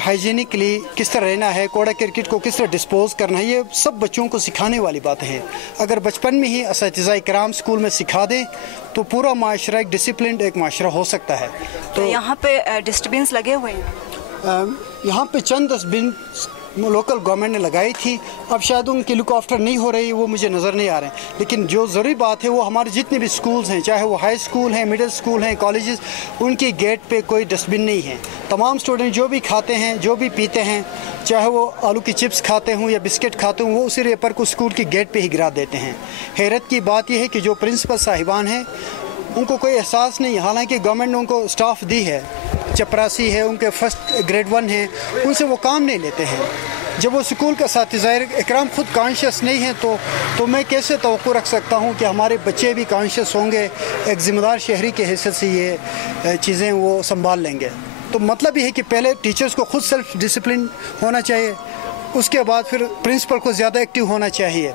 हाइजीनिकली किस तरह रहना है, कूड़ा क्रिकेट को किस तरह डिस्पोज करना है। ये सब बच्चों को सिखाने वाली बातें हैं। अगर बचपन में ही असातिज़ा इकराम स्कूल में सिखा दें तो पूरा माशरा एक डिसिप्लिन एक माशरा हो सकता है। तो यहाँ पे डस्टबिन लगे हुए हैं, यहाँ पे चंद डस्टबिन लोकल गवर्नमेंट ने लगाई थी, अब शायद उनकी लुक आफ्टर नहीं हो रही, वो मुझे नज़र नहीं आ रहे हैं। लेकिन जो ज़रूरी बात है वो हमारे जितने भी स्कूल्स हैं, चाहे वो हाई स्कूल हैं, मिडिल स्कूल हैं, कॉलेजेस, उनके गेट पे कोई डस्टबिन नहीं है। तमाम स्टूडेंट जो भी खाते हैं, जो भी पीते हैं, चाहे वो आलू की चिप्स खाते हों या बिस्किट खाते हों, वो उसी रेपर को स्कूल के गेट पे ही गिरा देते हैं। हैरत की बात यह है कि जो प्रिंसिपल साहिबान हैं उनको कोई एहसास नहीं, हालांकि गवर्नमेंट ने उनको स्टाफ दी है, चपरासी है, उनके फर्स्ट ग्रेड 1 हैं, उनसे वो काम नहीं लेते हैं। जब वो स्कूल का असातिज़ा इकराम खुद कॉन्शियस नहीं है तो मैं कैसे तवक्को रख सकता हूँ कि हमारे बच्चे भी कॉन्शियस होंगे, एक ज़िम्मेदार शहरी के हैसियत से ये चीज़ें वो संभाल लेंगे। तो मतलब ये है कि पहले टीचर्स को खुद सेल्फ डिसिप्लिन होना चाहिए, उसके बाद फिर प्रिंसिपल को ज़्यादा एक्टिव होना चाहिए।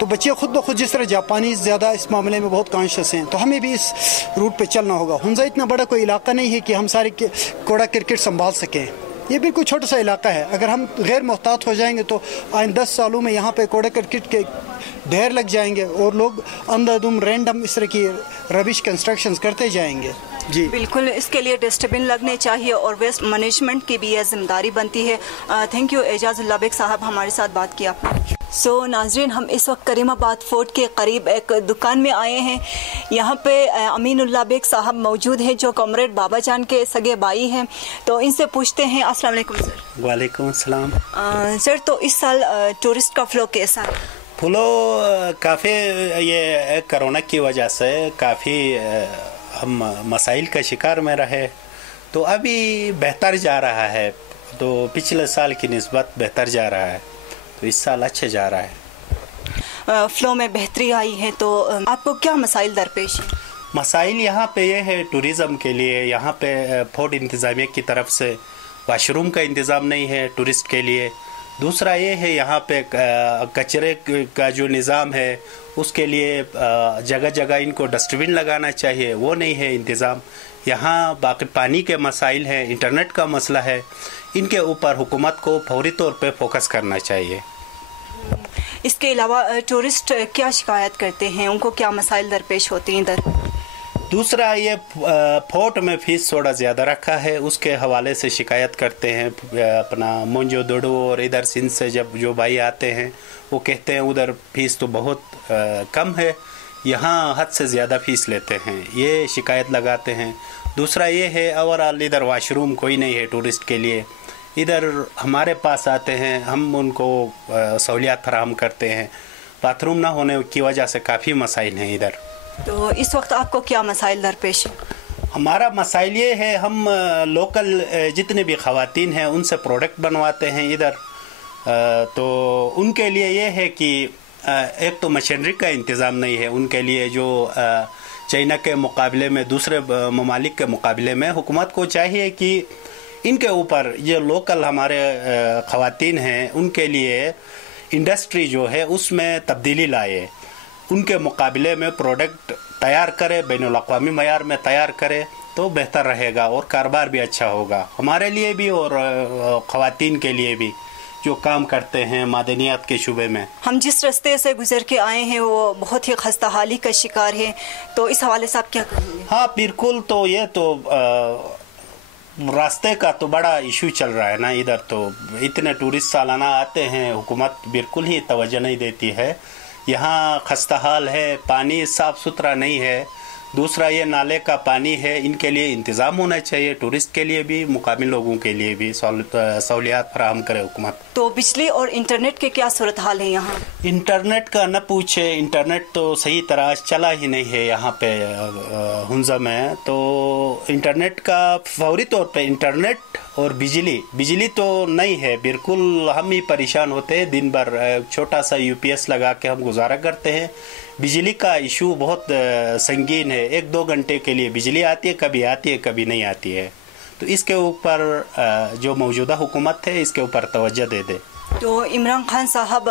तो बच्चे खुद ब खुद जिस तरह जापानी ज़्यादा इस मामले में बहुत कॉन्शियस हैं, तो हमें भी इस रूट पे चलना होगा। हुंजा इतना बड़ा कोई इलाका नहीं है कि हम सारे कूड़ा क्रिकेट संभाल सकें, ये बिल्कुल छोटा सा इलाका है। अगर हम गैर मोहतात हो जाएंगे तो आइंदा 10 सालों में यहाँ पे कूड़ा क्रिकेट के ढेर लग जाएंगे और लोग अंधाधुंध रैंडम इस तरह की रबिश कंस्ट्रक्शंस करते जाएंगे। जी बिल्कुल, इसके लिए डस्टबिन लगने चाहिए और वेस्ट मैनेजमेंट की भी यह जिम्मेदारी बनती है। थैंक यू एजाजुल्लाह बेग साहब, हमारे साथ बात किया। नाज़रीन, हम इस वक्त करीमाबाद फोर्ट के करीब एक दुकान में आए हैं। यहाँ पे अमीनुल्लाह बेग साहब मौजूद हैं जो कॉमरेड बाबा जान के सगे भाई हैं। तो इनसे पूछते हैं। अस्सलाम वालेकुम सर। वालेकुम सलाम। सर, तो इस साल टूरिस्ट का फ्लो कैसा है? फ्लो काफ़ी, ये कोरोना की वजह से काफ़ी हम मसाइल का शिकार में रहे, तो अभी बेहतर जा रहा है। तो पिछले साल की निस्बत बेहतर जा रहा है, तो इस साल अच्छे जा रहा है। फ्लो में बेहतरी आई है, तो आपको क्या मसाइल दरपेश हैं? मसाइल यहाँ पे ये है, टूरिज़म के लिए यहाँ पे फोर्ट इंतज़ामिया की तरफ से वाशरूम का इंतज़ाम नहीं है टूरिस्ट के लिए। दूसरा ये है यहाँ पे कचरे का जो निज़ाम है उसके लिए जगह जगह इनको डस्टबिन लगाना चाहिए, वो नहीं है इंतज़ाम यहाँ। बाकी पानी के मसाइल हैं, इंटरनेट का मसला है, इनके ऊपर हुकूमत को फौरी तौर पे फोकस करना चाहिए। इसके अलावा टूरिस्ट क्या शिकायत करते हैं, उनको क्या मसाइल दरपेश होते हैं इधर? दूसरा ये फोर्ट में फ़ीस थोड़ा ज़्यादा रखा है, उसके हवाले से शिकायत करते हैं। अपना मोंजो दोडो और इधर सिंध से जब जो भाई आते हैं वो कहते हैं उधर फ़ीस तो बहुत कम है, यहाँ हद से ज़्यादा फ़ीस लेते हैं, ये शिकायत लगाते हैं। दूसरा ये है ओवरऑल इधर वाशरूम कोई नहीं है टूरिस्ट के लिए। इधर हमारे पास आते हैं, हम उनको सहूलियात फराहम करते हैं, बाथरूम ना होने की वजह से काफ़ी मसाइल हैं इधर। तो इस वक्त आपको क्या मसाइल दरपेश है? हमारा मसाइल ये है, हम लोकल जितने भी ख़वातीन हैं उनसे प्रोडक्ट बनवाते हैं इधर। तो उनके लिए ये है कि एक तो मशीनरी का इंतज़ाम नहीं है उनके लिए, जो चाइना के मुकाबले में, दूसरे ममालिक के मुकाबले में हुकूमत को चाहिए कि इनके ऊपर ये लोकल हमारे ख़वातीन हैं उनके लिए इंडस्ट्री जो है उसमें तब्दीली लाए, उनके मुकाबले में प्रोडक्ट तैयार करे, बैनुल अक़वामी मयार में तैयार करे तो बेहतर रहेगा और कारोबार भी अच्छा होगा हमारे लिए भी और ख़वातीन के लिए भी जो काम करते हैं मादनियात के शुबे में। हम जिस रास्ते से गुजर के आए हैं वो बहुत ही खस्ता हाली का शिकार है, तो इस हवाले से आप क्या कहेंगे? हाँ बिल्कुल, तो ये तो रास्ते का तो बड़ा इशू चल रहा है ना इधर। तो इतने टूरिस्ट सालाना आते हैं, हुकूमत बिल्कुल ही तवज्जो नहीं देती है। यहाँ खस्ता हाल है, पानी साफ़ सुथरा नहीं है, दूसरा ये नाले का पानी है, इनके लिए इंतज़ाम होना चाहिए, टूरिस्ट के लिए भी, मुकामी लोगों के लिए भी सहूलियात फराहम करे हुकूमत। तो बिजली और इंटरनेट के क्या सूरत हाल है यहाँ? इंटरनेट का न पूछे, इंटरनेट तो सही तरह चला ही नहीं है यहाँ पे हुंजा में। तो इंटरनेट का फौरी तौर पे इंटरनेट और बिजली तो नहीं है बिल्कुल, हम ही परेशान होते हैं। दिन भर छोटा सा यूपीएस लगा के हम गुजारा करते हैं। बिजली का इशू बहुत संगीन है, 1-2 घंटे के लिए बिजली आती है, कभी नहीं आती है। तो इसके ऊपर जो मौजूदा हुकूमत है इसके ऊपर तवज्जो दे दे। तो इमरान खान साहब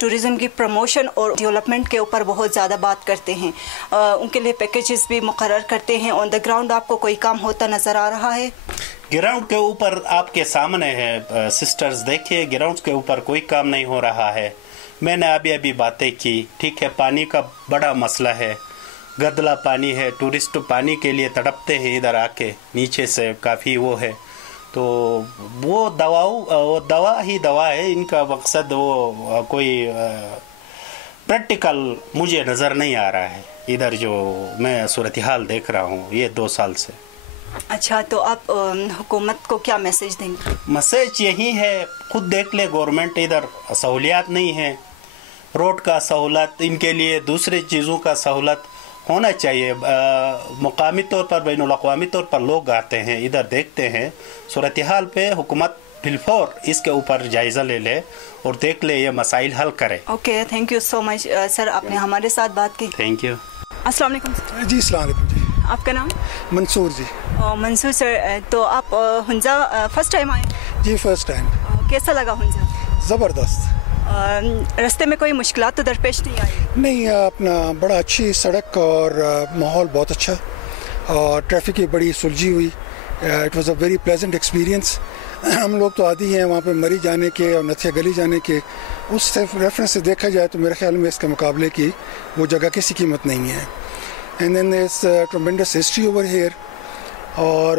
टूरिज़्म की प्रमोशन और डेवलपमेंट के ऊपर बहुत ज़्यादा बात करते हैं, उनके लिए पैकेजेस भी मुकर्रर करते हैं। ऑन द ग्राउंड आपको कोई काम होता नज़र आ रहा है? ग्राउंड के ऊपर आपके सामने है सिस्टर्स, देखिए ग्राउंड के ऊपर कोई काम नहीं हो रहा है। मैंने अभी बातें की, ठीक है, पानी का बड़ा मसला है, गदला पानी है, टूरिस्ट पानी के लिए तड़पते हैं इधर आके, नीचे से काफ़ी वो है। तो वो दवा है, इनका मकसद वो कोई प्रैक्टिकल मुझे नज़र नहीं आ रहा है इधर जो मैं सूरत हाल देख रहा हूँ ये 2 साल से। अच्छा, तो आप हुकूमत को क्या मैसेज देंगे? मैसेज यही है, खुद देख ले गवर्नमेंट, इधर सहूलियात नहीं है, रोड का सहूलत, इनके लिए दूसरे चीज़ों का सहूलत होना चाहिए। मुकामी तौर पर, बैनुल अक़वामी तौर पर लोग आते हैं इधर, देखते हैं सूरत हाल पे, हुकूमत बिलफौर इसके ऊपर जायज़ा ले ले और देख ले, ये मसाइल हल करे। Okay, thank you so much sir, आपने हमारे साथ बात की। Thank you. अस्सलाम वालेकुम जी। अस्सलाम वालेकुम जी। आपका नाम? मंसूर जी। मंसूर सर, तो आप हुंजा फर्स्ट टाइम आए? जी फर्स्ट टाइम। कैसा लगा हुंजा? ज़बरदस्त। रास्ते में कोई मुश्किलात तो दरपेश नहीं आई? नहीं, अपना बड़ा अच्छी सड़क और माहौल बहुत अच्छा और ट्रैफिक की बड़ी सुलझी हुई। It was a very pleasant experience. हम लोग तो आदी हैं वहाँ पे मरी जाने के और नथिया गली जाने के, उस रेफरेंस से देखा जाए तो मेरे ख्याल में इसके मुकाबले की वो जगह किसी कीमत नहीं है। And then there is tremendous history over here, और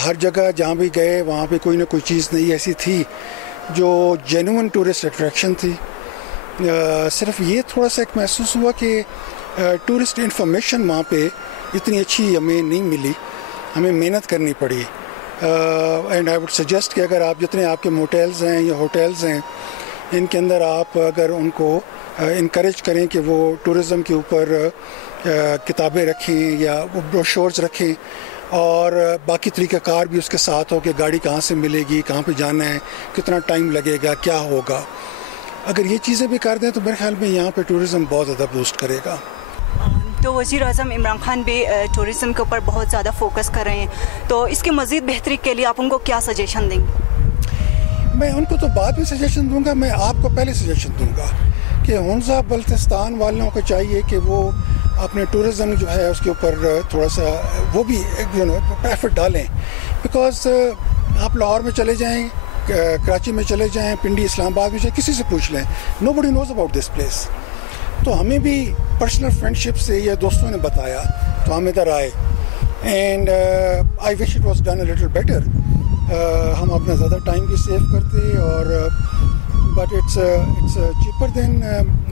हर जगह जहाँ भी गए वहाँ पे कोई ना कोई चीज़ नई ऐसी थी जो जेन्युइन टूरिस्ट अट्रैक्शन थी। सिर्फ ये थोड़ा सा एक महसूस हुआ कि टूरिस्ट इंफॉर्मेशन वहाँ पे इतनी अच्छी हमें नहीं मिली, हमें मेहनत करनी पड़ी। एंड आई वुड सजेस्ट कि अगर आप जितने आपके मोटेल्स हैं या होटल्स हैं, इनके अंदर आप अगर उनको इनकरेज करें कि वो टूरिज़म के ऊपर किताबें रखें या वो ब्रोशोर्स रखें, और बाकी तरीक़ाकार भी उसके साथ हो कि गाड़ी कहाँ से मिलेगी, कहाँ पे जाना है, कितना टाइम लगेगा, क्या होगा। अगर ये चीज़ें भी कर दें तो मेरे ख्याल में यहाँ पे टूरिज़म बहुत ज़्यादा बूस्ट करेगा। तो वज़ीर आज़म इमरान खान भी टूरिज़म के ऊपर बहुत ज़्यादा फोकस कर रहे हैं, तो इसकी मज़ीद बेहतरी के लिए आप उनको क्या सजेशन देंगे? मैं उनको तो बाद में सजेशन दूंगा, मैं आपको पहले सजेशन दूंगा कि हुंजा बल्तिस्तान वालों को चाहिए कि वो अपने टूरिज़म जो है उसके ऊपर थोड़ा सा वो भी एफर्ट डालें। बिकॉज आप लाहौर में चले जाएं, कराची में चले जाएं, पिंडी इस्लामाबाद में जाएं, किसी से पूछ लें, nobody knows about this place. तो हमें भी पर्सनल फ्रेंडशिप से या दोस्तों ने बताया तो हम इधर आए। And I wish it was done a little better. हम अपना ज़्यादा टाइम भी सेव करते, और but it's cheaper than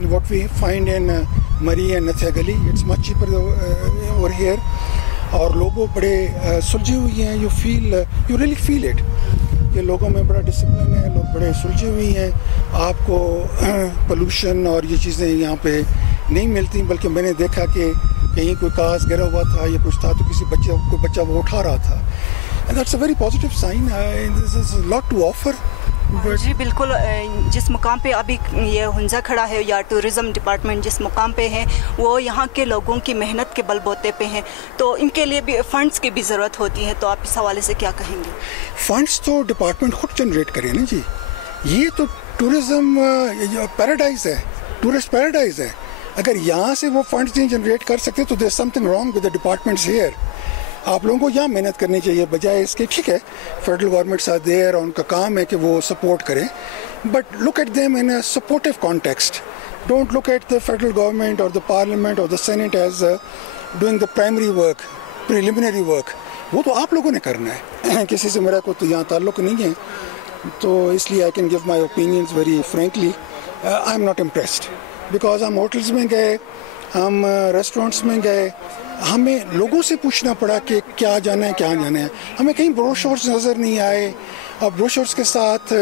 what we find in Murree and Nathia Gali. It's much cheaper over here, और लोगों बड़े सुलझे हुए हैं। यू रियली फील इट कि लोगों में बड़ा डिसिप्लिन है, लोग बड़े सुलझे हुए हैं। आपको पोल्यूशन और ये चीज़ें यहाँ पे नहीं मिलती, बल्कि मैंने देखा कि कहीं कोई कांच गिरा हुआ था या कुछ था तो कोई बच्चा वो उठा रहा था। And that's a very positive sign. This is a lot to offer. जी बिल्कुल, जिस मुकाम पे अभी ये हुंजा खड़ा है या टूरिज़म डिपार्टमेंट जिस मुकाम पे है, वो यहाँ के लोगों की मेहनत के बलबूते पे हैं, तो इनके लिए भी फंड्स की भी ज़रूरत होती है। तो आप इस हवाले से क्या कहेंगे? फंड्स तो डिपार्टमेंट खुद जनरेट करे ना जी। ये तो टूरिज़म पैराडाइज है, टूरिस्ट पैराडाइज है। अगर यहाँ से वो फंड्स नहीं जनरेट कर सकते तो there is something wrong with the departments here. आप लोगों को यहाँ मेहनत करनी चाहिए बजाय इसके। ठीक है, फेडरल गवर्नमेंट्स आर देयर और उनका काम है कि वो सपोर्ट करें, but look at them in a supportive context. Don't look at the federal government और द पार्लियामेंट और the senate as doing the primary work, preliminary work. वो तो आप लोगों ने करना है, किसी से मेरा कोई तो यहाँ ताल्लुक नहीं है। तो इसलिए I can give my opinions very frankly. I am not impressed because हम होटल्स में गए, ہم ریسٹورینٹس میں گئے, ہمیں لوگوں سے پوچھنا پڑا کہ کیا جانا ہے کیا جانا ہے. ہمیں کہیں بروشورز نظر نہیں آئے, اور بروشورز کے ساتھ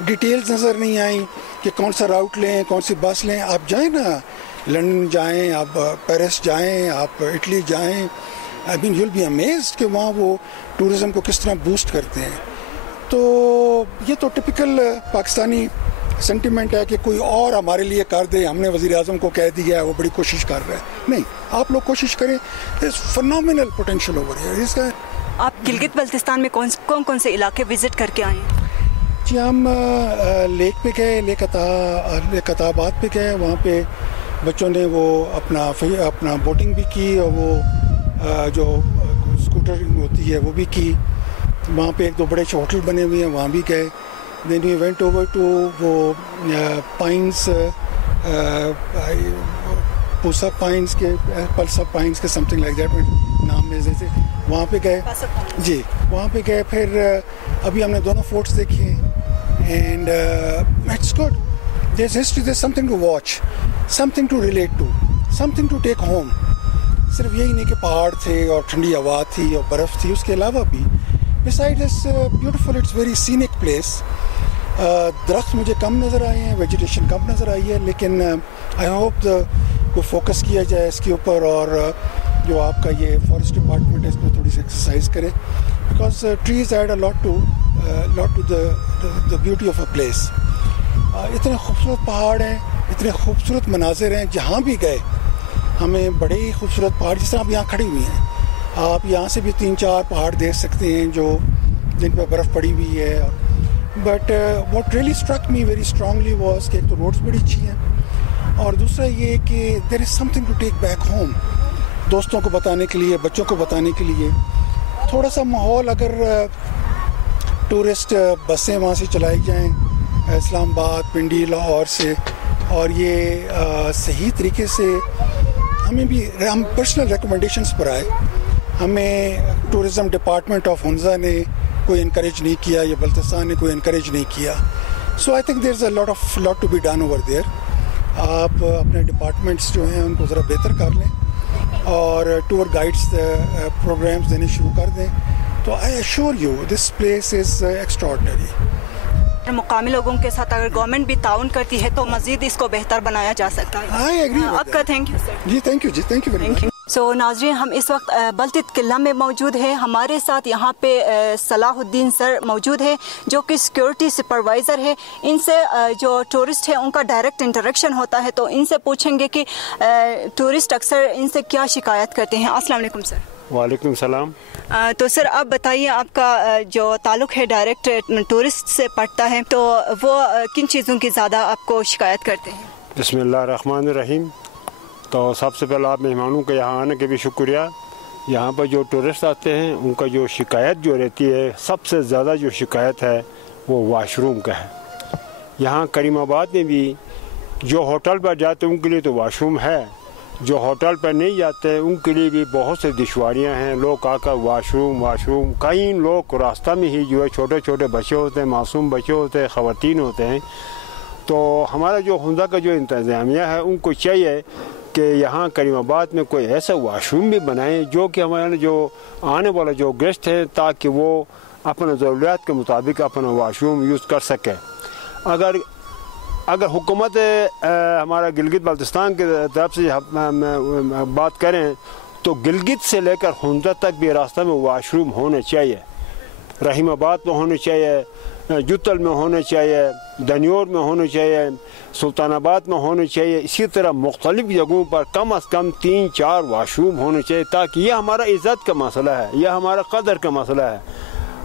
ڈیٹیلز نظر نہیں آئیں کہ کون سا راؤٹ لیں, کون سی بس لیں. آپ جائیں نا, لنڈن جائیں, آپ پیرس جائیں, آپ اٹلی جائیں, آئی مین یو ول بی امیزڈ کہ وہاں وہ ٹورزم کو کس طرح بوسٹ کرتے ہیں. تو یہ تو ٹپیکل پاکستانی سینٹیمنٹ ہے کہ کوئی اور ہمارے لیے کر دے, ہم نے وزیر اعظم کو کہہ دیا ہے, وہ بڑی کوشش کر رہا ہے. نہیں, آپ لوگ کوشش کریں. Phenomenal potential over here. اس کا آپ گلگت بلتستان میں کون سے علاقے وزٹ کر کے آئے ہیں؟ جی, ہم لیک پہ گئے, لیک عطا آباد پہ گئے. وہاں پہ بچوں نے وہ اپنا بوٹنگ بھی کی, اور وہ جو اسکوٹرنگ ہوتی ہے وہ بھی کی. وہاں پہ ایک دو بڑے ہوٹل بنے ہوئے ہیں, وہاں بھی گئے. دین وی وینٹ اوور ٹو وہ پائنس, پوسا پائنس کے, پلسا پائنس کے سم تھنگ لائک دیٹ نام ہے جیسے, وہاں پہ گئے. جی, وہاں پہ گئے. پھر ابھی ہم نے دونوں فورٹس دیکھے ہیں, and it's good. There is history, there is something to watch, something to relate to, something to take home. صرف یہی نہیں کہ پہاڑ تھے اور ٹھنڈی ہوا تھی اور برف تھی, اس کے علاوہ بھی beside this beautiful, it's very scenic place. درخت مجھے کم نظر آئے ہیں, ویجیٹیشن کم نظر آئی ہے, لیکن آئی ہوپ کوئی فوکس کیا جائے اس کے اوپر, اور جو آپ کا یہ فارسٹ ڈپارٹمنٹ ہے اس میں تھوڑی سی ایکسرسائز کرے, because trees add a lot to the beauty of a place. اتنے خوبصورت پہاڑ ہیں, اتنے خوبصورت مناظر ہیں, جہاں بھی گئے ہمیں بڑے ہی خوبصورت پہاڑ, جس طرح آپ یہاں کھڑے ہوئے ہیں, آپ یہاں سے بھی 3-4 پہاڑ دیکھ سکتے ہیں جو جن پہ برف پڑی ہوئی ہے. But what really struck me very strongly was کہ ایک تو روڈس بڑی اچھی ہیں, اور دوسرا یہ کہ there is something to take back home. دوستوں کو بتانے کے لیے, بچوں کو بتانے کے لیے تھوڑا سا ماحول, اگر ٹورسٹ بسیں وہاں سے چلائی جائیں اسلام آباد, پنڈی, لاہور سے, اور یہ صحیح طریقے سے ہمیں بھی, ہم پرسنل ریکمنڈیشنز پر آئے. ہمیں ٹورزم ڈپارٹمنٹ آف ہنزا نے کوئی انکریج نہیں کیا, یا بلتستان نے کوئی انکریج نہیں کیا. So I think there is a lot to be done over there. آپ اپنے ڈپارٹمنٹس جو ہیں ان کو ذرا بہتر کر لیں, اور ٹور گائیڈس پروگرامز دینے شروع کر دیں, تو I assure you this place is extraordinary. مقامی لوگوں کے ساتھ اگر گورنمنٹ بھی تعاون کرتی ہے تو مزید اس کو بہتر بنایا جا سکتا ہے. I agree. آپ کا تھینک یو سر. جی تھینک یو, جی thank you very much. So ناظرین, ہم اس وقت بلتت قلعہ میں موجود ہیں. ہمارے ساتھ یہاں پہ صلاح الدین سر موجود ہے جو کہ سیکیورٹی سپروائزر ہے. ان سے جو ٹورسٹ ہیں ان کا ڈائریکٹ انٹریکشن ہوتا ہے, تو ان سے پوچھیں گے کہ ٹورسٹ اکثر ان سے کیا شکایت کرتے ہیں. السلام علیکم سر. وعلیکم السلام. تو سر آپ بتائیے, آپ کا جو تعلق ہے ڈائریکٹ ٹورسٹ سے پڑتا ہے, تو وہ کن چیزوں کی زیادہ آپ کو شکایت کرتے ہیں؟ بسم اللہ الرحمن الرحیم. تو سب سے پہلے آپ مہمانوں کے یہاں آنے کے بھی شکریہ. یہاں پر جو ٹورسٹ آتے ہیں ان کا جو شکایت جو رہتی ہے, سب سے زیادہ جو شکایت ہے وہ واش روم کا ہے. یہاں کریم آباد میں بھی جو ہوٹل پر جاتے ہیں ان کے لیے تو واش روم ہے, جو ہوٹل پر نہیں جاتے ان کے لیے بھی بہت سے دشواریاں ہیں. لوگ آ کر واش روم, کئی لوگ راستہ میں ہی جو ہے چھوٹے چھوٹے بچے ہوتے ہیں, معصوم بچے ہوتے ہیں, خواتین ہوتے ہیں. تو ہمارا جو ہنزا کا جو انتظامیہ ہے ان کو چاہیے کہ یہاں کریم آباد میں کوئی ایسا واش روم بھی بنائیں جو کہ ہمارے جو آنے والا جو گیسٹ ہیں تاکہ وہ اپنے ضروریات کے مطابق اپنا واش روم یوز کر سکے. اگر حکومت ہمارا گلگت بلتستان کی طرف سے بات کریں تو گلگت سے لے کر ہنزا تک بھی راستہ میں واش روم ہونے چاہیے. رحیم آباد میں ہونے چاہیے, جتل میں ہونے چاہیے, دنیور میں ہونے چاہیے, سلطان آباد میں ہونے چاہیے. اسی طرح مختلف جگہوں پر کم از کم 3-4 واش روم ہونے چاہیے, تاکہ یہ ہمارا عزت کا مسئلہ ہے, یہ ہمارا قدر کا مسئلہ ہے.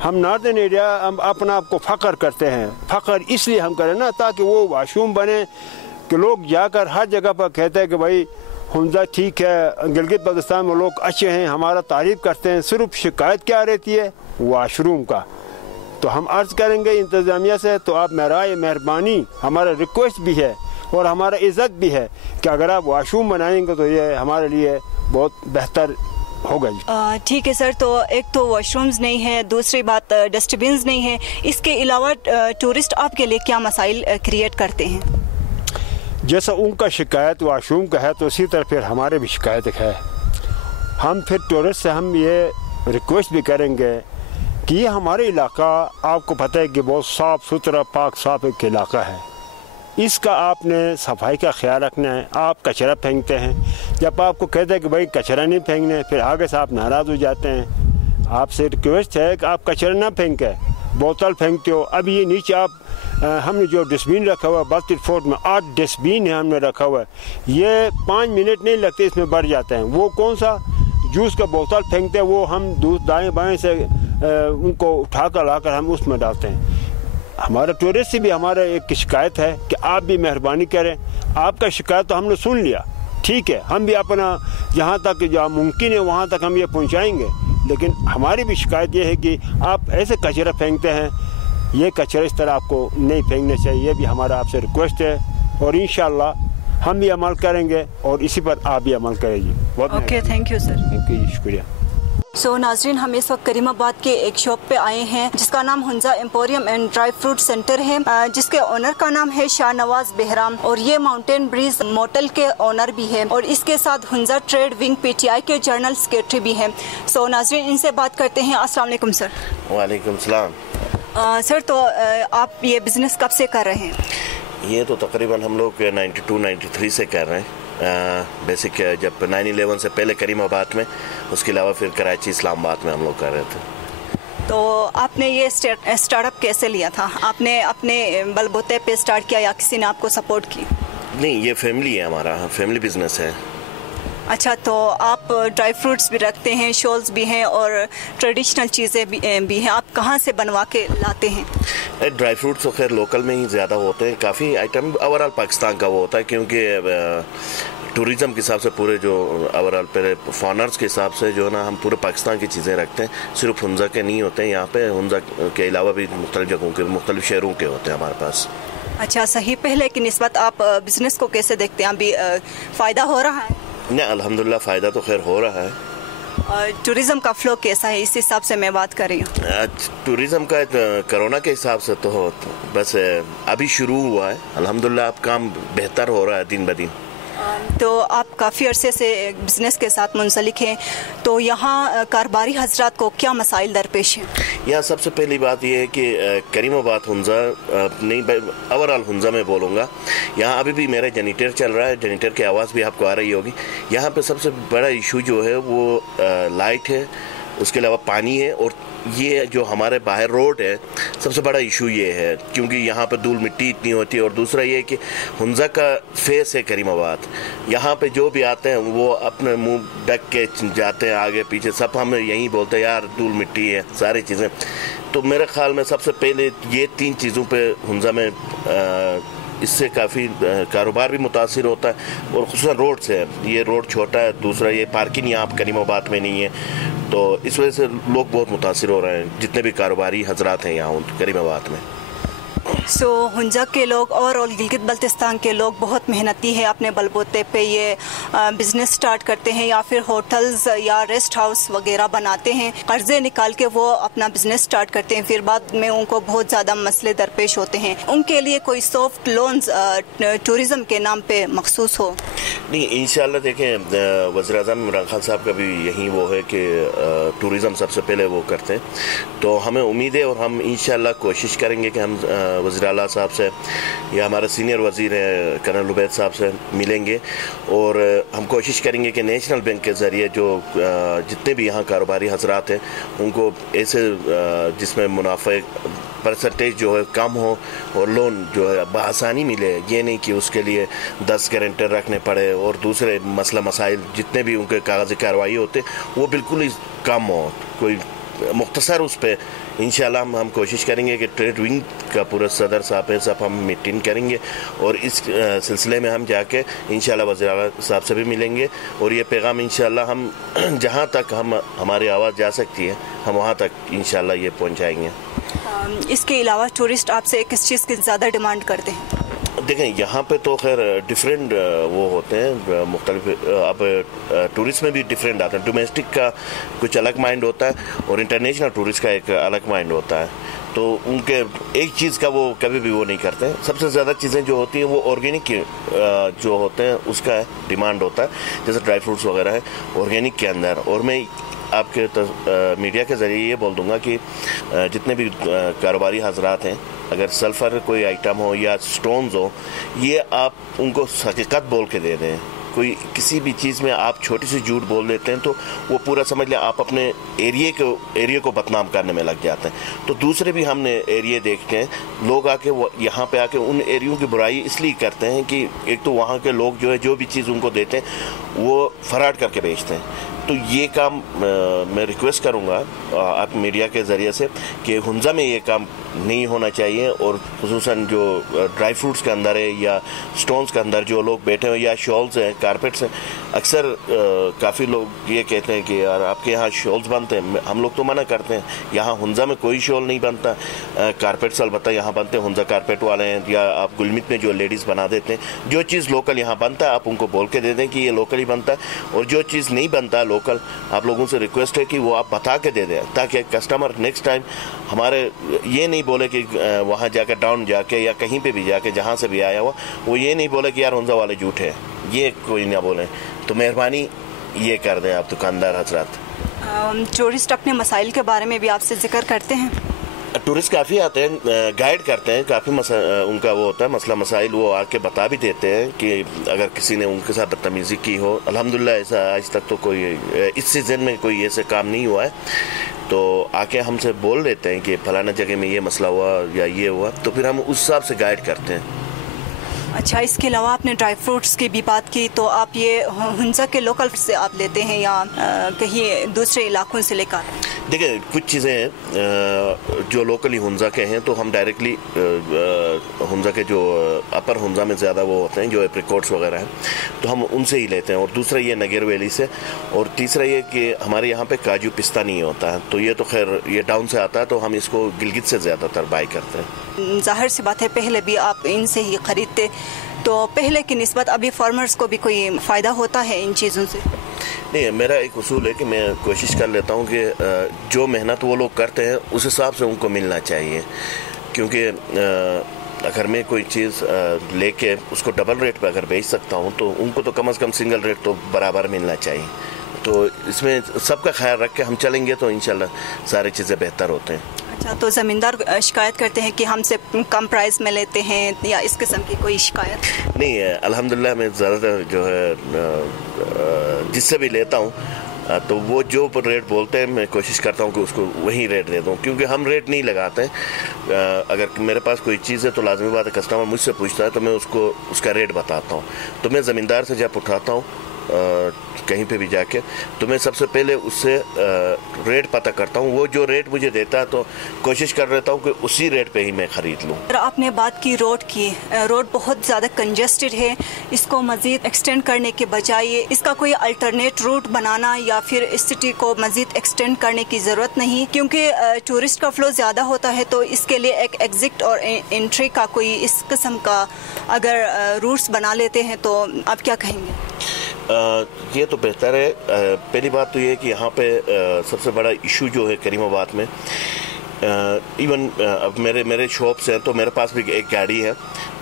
ہم ناردرن ایریا ہم اپنا آپ کو فخر کرتے ہیں. فخر اس لیے ہم کریں نا تاکہ وہ واش روم بنے کہ لوگ جا کر ہر جگہ پر کہتے ہیں کہ بھائی ہنزا ٹھیک ہے, گلگت بلتستان میں لوگ اچھے ہیں, ہمارا تعریف کرتے ہیں. صرف شکایت کیا رہتی ہے؟ واش روم کا. تو ہم عرض کریں گے انتظامیہ سے, تو آپ میرا مہربانی, ہمارا ریکویسٹ بھی ہے اور ہمارا عزت بھی ہے کہ اگر آپ واش روم بنائیں گے تو یہ ہمارے لیے بہت بہتر ہوگا. ٹھیک ہے سر. تو ایک تو واش رومز نہیں ہے, دوسری بات ڈسٹ بنز نہیں ہے. اس کے علاوہ ٹورسٹ آپ کے لیے کیا مسائل کریٹ کرتے ہیں؟ जैसा उनका शिकायत वाशरूम का है तो उसी तरह फिर हमारे भी शिकायत है। हम फिर टूरिस्ट से हम ये रिक्वेस्ट भी करेंगे कि ये हमारे इलाका आपको पता है कि बहुत साफ़ सुथरा पाक साफ एक इलाका है, इसका आपने सफाई का ख्याल रखना है। आप कचरा फेंकते हैं, जब आपको कहते हैं कि भाई कचरा नहीं फेंकना, फिर आगे से आप नाराज़ हो जाते हैं। आपसे रिक्वेस्ट है कि आप कचरा ना फेंकें, बोतल फेंकते हो। अब ये नीचे आप हमने जो डस्टबिन रखा हुआ है बास्केट फोर्ट में 8 डस्टबिन है हमने रखा हुआ है, ये 5 मिनट नहीं लगते इसमें बढ़ जाते हैं। वो कौन सा जूस का बोतल फेंकते हैं वो हम दाएँ बाएँ से उनको उठा कर ला कर हम उसमें डालते हैं। हमारा टूरिस्ट से भी हमारा एक शिकायत है कि आप भी मेहरबानी करें। आपका शिकायत तो हमने सुन लिया, ठीक है, हम भी अपना जहाँ तक जहाँ मुमकिन है वहाँ तक हम ये पहुँचाएँगे, लेकिन हमारी भी शिकायत ये है कि आप ऐसे कचरा फेंकते हैं, ये कचरा इस तरह आपको नहीं फेंकना चाहिए। ये भी हमारा आपसे रिक्वेस्ट है और इंशाअल्लाह हम भी अमल करेंगे और इसी पर आप भी अमल करेंगे। बहुत okay, thank you sir. Thank you, शुक्रिया। नाजरीन, हम इस वक्त करीमाबाद के एक शॉप पे आए हैं जिसका नाम Hunza emporium and dry fruit centre है, जिसके ओनर का नाम है शाहनवाज बेहराम और ये माउंटेन ब्रीज मोटल के ओनर भी है और इसके साथ हुंजा ट्रेड विंग PTI के जनरल सेक्रेटरी भी है। नाजरीन, इनसे बात करते हैं। अस्सलाम वालेकुम सर। वालेकुम सलाम। सर, तो आप ये बिजनेस कब से कर रहे हैं? ये तो तकरीबन हम लोग 92-93 से कर रहे हैं। बेसिक जब 9/11 से पहले करीमाबाद में, उसके अलावा फिर कराची इस्लामाबाद में हम लोग कर रहे थे। तो आपने ये स्टार्टअप कैसे लिया था? आपने अपने बलबूते पे स्टार्ट किया या किसी ने आपको सपोर्ट की? नहीं, ये फैमिली है, हमारा फैमिली बिजनेस है। अच्छा, तो आप ड्राई फ्रूट्स भी रखते हैं, शॉल्स भी हैं और ट्रेडिशनल चीज़ें भी हैं। आप कहाँ से बनवा के लाते हैं? ड्राई फ्रूट्स तो खैर लोकल में ही ज़्यादा होते हैं, काफ़ी आइटम ओवरऑल पाकिस्तान का वो होता है, क्योंकि टूरिज़म के हिसाब से पूरे जो ओवरऑल पे फॉरनर्स के हिसाब से जो है ना, हम पूरे पाकिस्तान की चीज़ें रखते हैं, सिर्फ हुंजा के नहीं होते हैं। यहाँ पे हुंजा के अलावा भी मुख्तलिफ जगहों के, मुख्तलिफ शहरों के होते हैं हमारे पास। अच्छा, सही। पहले की निस्बत आप बिज़नेस को कैसे देखते हैं? अभी फ़ायदा हो रहा है? नहीं, अल्हम्दुलिल्लाह फ़ायदा तो खैर हो रहा है। और टूरिज़्म का फ्लो कैसा है, इस हिसाब से मैं बात कर रही हूँ। टूरिज़्म का कोरोना के हिसाब से तो बस अभी शुरू हुआ है, अल्हम्दुलिल्लाह अब काम बेहतर हो रहा है दिन ब दिन। तो आप काफ़ी अरसे से बिज़नेस के साथ मुंसलिक हैं, तो यहाँ कारोबारी हजरात को क्या मसाइल दरपेश हैं? यहाँ सबसे पहली बात यह है कि करीमाबाद हुंजा नहीं, ओवरऑल हुंजा में बोलूँगा, यहाँ अभी भी मेरा जनरेटर चल रहा है, जनरेटर की आवाज़ भी आपको आ रही होगी। यहाँ पे सबसे बड़ा इशू जो है वो लाइट है, उसके अलावा पानी है, और ये जो हमारे बाहर रोड है सबसे बड़ा इशू ये है, क्योंकि यहाँ पे धूल मिट्टी इतनी होती है। और दूसरा ये है कि हुंजा का फेस है करीमाबाद, यहाँ पे जो भी आते हैं वो अपने मुंह ढक के जाते हैं, आगे पीछे सब हम यही बोलते हैं यार धूल मिट्टी है, सारी चीज़ें। तो मेरे ख्याल में सबसे पहले ये 3 चीज़ों पे हुंजा में इससे काफ़ी कारोबार भी मुतासिर होता है, और खुसूसन रोड से। ये रोड छोटा है, दूसरा ये पार्किंग यहाँ करीमाबाद में नहीं है, तो इस वजह से लोग बहुत मुतासिर हो रहे हैं, जितने भी कारोबारी हजरात हैं यहाँ करीमाबाद में। हुंजा के लोग और गिलगित बल्तिस्तान के लोग बहुत मेहनती है, अपने बलबूते पे ये बिज़नेस स्टार्ट करते हैं या फिर होटल्स या रेस्ट हाउस वगैरह बनाते हैं, कर्जे निकाल के वो अपना बिज़नेस स्टार्ट करते हैं, फिर बाद में उनको बहुत ज़्यादा मसले दरपेश होते हैं। उनके लिए कोई सॉफ्ट लोन्स टूरिज़म के नाम पे मखसूस हो? नहीं, इंशाल्लाह देखें, वज़ीर-ए-आज़म इमरान खान साहब का भी यही वो है कि टूरिज़म सबसे पहले वो करते हैं, तो हमें उम्मीद है और हम इंशाल्लाह कोशिश करेंगे कि हम वज़ीर आला साहब से या हमारे सीनियर वज़ीर हैं कर्नल उबैद साहब से मिलेंगे, और हम कोशिश करेंगे कि नेशनल बैंक के ज़रिए जो जितने भी यहाँ कारोबारी हजरात हैं उनको ऐसे जिसमें मुनाफे परसेंटेज जो है कम हो और लोन जो है बआसानी मिले। ये नहीं कि उसके लिए 10 गारंटर रखने पड़े और दूसरे मसला मसाइल जितने भी उनके कागज़ी कार्रवाई होते वो बिल्कुल ही कम हो, कोई मुख्तसर उस पर इंशाल्लाह हम कोशिश करेंगे कि ट्रेड विंग का पूरा सदर साहब है सब हम मीटिंग करेंगे, और इस सिलसिले में हम जाके इंशाल्लाह वज़ीर आला साहब से भी मिलेंगे, और ये पैगाम इंशाल्लाह हम जहाँ तक हमारी आवाज़ जा सकती है हम वहाँ तक इंशाल्लाह ये पहुँचाएँगे। इसके अलावा टूरिस्ट आपसे किस चीज़ की ज़्यादा डिमांड करते हैं? دیکھیں یہاں پہ تو خیر ڈفرینٹ وہ ہوتے ہیں مختلف، اب ٹورسٹ میں بھی ڈفرینٹ آتے ہیں، ڈومیسٹک کا کچھ الگ مائنڈ ہوتا ہے اور انٹرنیشنل ٹورسٹ کا ایک الگ مائنڈ ہوتا ہے، تو ان کے ایک چیز کا وہ کبھی بھی وہ نہیں کرتے ہیں۔ سب سے زیادہ چیزیں جو ہوتی ہیں وہ آرگینک جو ہوتے ہیں اس کا ڈیمانڈ ہوتا ہے، جیسے ڈرائی فروٹس وغیرہ ہے آرگینک کے اندر۔ اور میں آپ کے میڈیا کے ذریعے یہ بول دوں گا کہ جتنے بھی کاروباری حضرات ہیں، اگر سلفر کوئی آئٹم ہو یا سٹونز ہو، یہ آپ ان کو حقیقت بول کے دے دیں۔ کوئی کسی بھی چیز میں آپ چھوٹی سی جھوٹ بول دیتے ہیں تو وہ پورا سمجھ لیں آپ اپنے ایریے کو بدنام کرنے میں لگ جاتے ہیں۔ تو دوسرے بھی ہم نے ایریے دیکھتے ہیں، لوگ آ کے یہاں پہ آ کے ان ایریوں کی برائی اس لیے کرتے ہیں کہ ایک تو وہاں کے لوگ جو ہے جو بھی چیز ان کو دیتے ہیں وہ فراڈ کر کے بیچتے ہیں۔ تو یہ کام میں ریکویسٹ کروں گا آپ میڈیا کے ذریعے سے کہ ہنزا میں یہ کام نہیں ہونا چاہیے، اور خصوصاً جو ڈرائی فروٹس کے اندر ہے یا سٹونز کے اندر جو لوگ بیٹھے ہوئے یا شالز ہیں، کارپیٹس ہیں، اکثر کافی لوگ یہ کہتے ہیں کہ یار آپ کے یہاں شالز بنتے ہیں، ہم لوگ تو منع کرتے ہیں، یہاں ہنزا میں کوئی شال نہیں بنتا، کارپیٹس البتہ یہاں بنتے ہیں، ہنزا کارپیٹ والے ہیں، یا آپ گلمت میں جو لیڈیز بنا دیتے ہیں، جو چیز لوکل یہاں بنتا ہے آپ ان کو بول کے دے دیں کہ یہ لوکل ہی بنتا ہے، اور جو چیز نہیں بنتا لوکل آپ لوگوں سے ریکویسٹ ہے کہ وہ آپ بتا کے دے دیں، تاکہ کسٹمر نیکسٹ ٹائم ہمارے یہ نہیں بولے کہ وہاں جا کے ڈاؤن جا کے یا کہیں پہ بھی جا کے جہاں سے بھی آیا ہوا وہ یہ نہیں بولے کہ یار ہنزا والے جھوٹے ہیں، یہ کوئی نہ بولیں۔ تو مہربانی یہ کر دیں آپ دکاندار حضرات۔ ٹورسٹ اپنے مسائل کے بارے میں بھی آپ سے ذکر کرتے ہیں؟ ٹورسٹ کافی آتے ہیں، گائیڈ کرتے ہیں، کافی ان کا وہ ہوتا ہے مسئلہ مسائل وہ آ کے بتا بھی دیتے ہیں کہ اگر کسی نے ان کے ساتھ بدتمیزی کی ہو۔ الحمدللہ ایسا آج تک تو کوئی اس سیزن میں کوئی ایسے کام نہیں ہوا ہے، تو آ کے ہم سے بول دیتے ہیں کہ فلانا جگہ میں یہ مسئلہ ہوا یا یہ ہوا، تو پھر ہم اس حساب سے گائیڈ کرتے ہیں۔ اچھا، اس کے علاوہ آپ نے ڈرائی فروٹس کی بھی بات کی، تو آپ یہ ہنزا کے لوکل سے آپ لیتے ہیں یا کہیں دوسرے علاقوں سے لے کر؟ دیکھیں کچھ چیزیں ہیں جو لوکلی ہنزا کے ہیں تو ہم ڈائریکٹلی ہنزا کے جو اپر ہنزا میں زیادہ وہ ہوتے ہیں جو اپریکوٹس وغیرہ ہیں تو ہم ان سے ہی لیتے ہیں، اور دوسرا یہ نگیر ویلی سے، اور تیسرا یہ کہ ہمارے یہاں پہ کاجو پستہ نہیں ہوتا ہے، تو یہ تو خیر یہ ڈاؤن سے آتا ہے تو ہم اس کو گلگت سے زیادہ تر بائی کرتے ہیں۔ ظاہر سی بات ہے پہلے بھی آپ ان سے ہی خریدتے، تو پہلے کی نسبت ابھی فارمرز کو بھی کوئی فائدہ ہوتا ہے ان چیزوں سے؟ نہیں، میرا ایک اصول ہے کہ میں کوشش کر لیتا ہوں کہ جو محنت وہ لوگ کرتے ہیں اس حساب سے ان کو ملنا چاہیے، کیونکہ اگر میں کوئی چیز لے کے اس کو ڈبل ریٹ پہ اگر بیچ سکتا ہوں تو ان کو تو کم از کم سنگل ریٹ تو برابر ملنا چاہیے، تو اس میں سب کا خیال رکھ کے ہم چلیں گے تو انشاءاللہ ساری چیزیں بہتر ہوتے ہیں۔ اچھا، تو زمیندار شکایت کرتے ہیں کہ ہم سے کم پرائز میں لیتے ہیں یا اس قسم کی کوئی شکایت؟ نہیں ہے، الحمدللہ میں زیادہ تر جو ہے جس سے بھی لیتا ہوں تو وہ جو ریٹ بولتے ہیں میں کوشش کرتا ہوں کہ اس کو وہی ریٹ دے دوں، کیونکہ ہم ریٹ نہیں لگاتے ہیں۔ اگر میرے پاس کوئی چیز ہے تو لازمی بات ہے کسٹمر مجھ سے پوچھتا ہے تو میں اس کو اس کا ریٹ بتاتا ہوں، تو میں زمیندار سے جب اٹھاتا ہوں کہیں پہ بھی جا کے تو میں سب سے پہلے اس سے ریٹ پتہ کرتا ہوں، وہ جو ریٹ مجھے دیتا ہے تو کوشش کر رہتا ہوں کہ اسی ریٹ پہ ہی میں خرید لوں۔ آپ نے بات کی روڈ کی، روڈ بہت زیادہ کنجسٹڈ ہے، اس کو مزید ایکسٹینڈ کرنے کے بجائے اس کا کوئی الٹرنیٹ روٹ بنانا یا پھر اس سٹی کو مزید ایکسٹینڈ کرنے کی ضرورت نہیں، کیونکہ ٹورسٹ کا فلو زیادہ ہوتا ہے تو اس کے لیے ایک ایگزٹ اور انٹری کا کوئی اس قسم کا اگر روٹس بنا لیتے ہیں تو آپ کیا کہیں گے؟ یہ تو بہتر ہے۔ پہلی بات تو یہ کہ یہاں پہ سب سے بڑا ایشو جو ہے کریم آباد میں، ایون اب میرے شاپس ہیں تو میرے پاس بھی ایک گاڑی ہے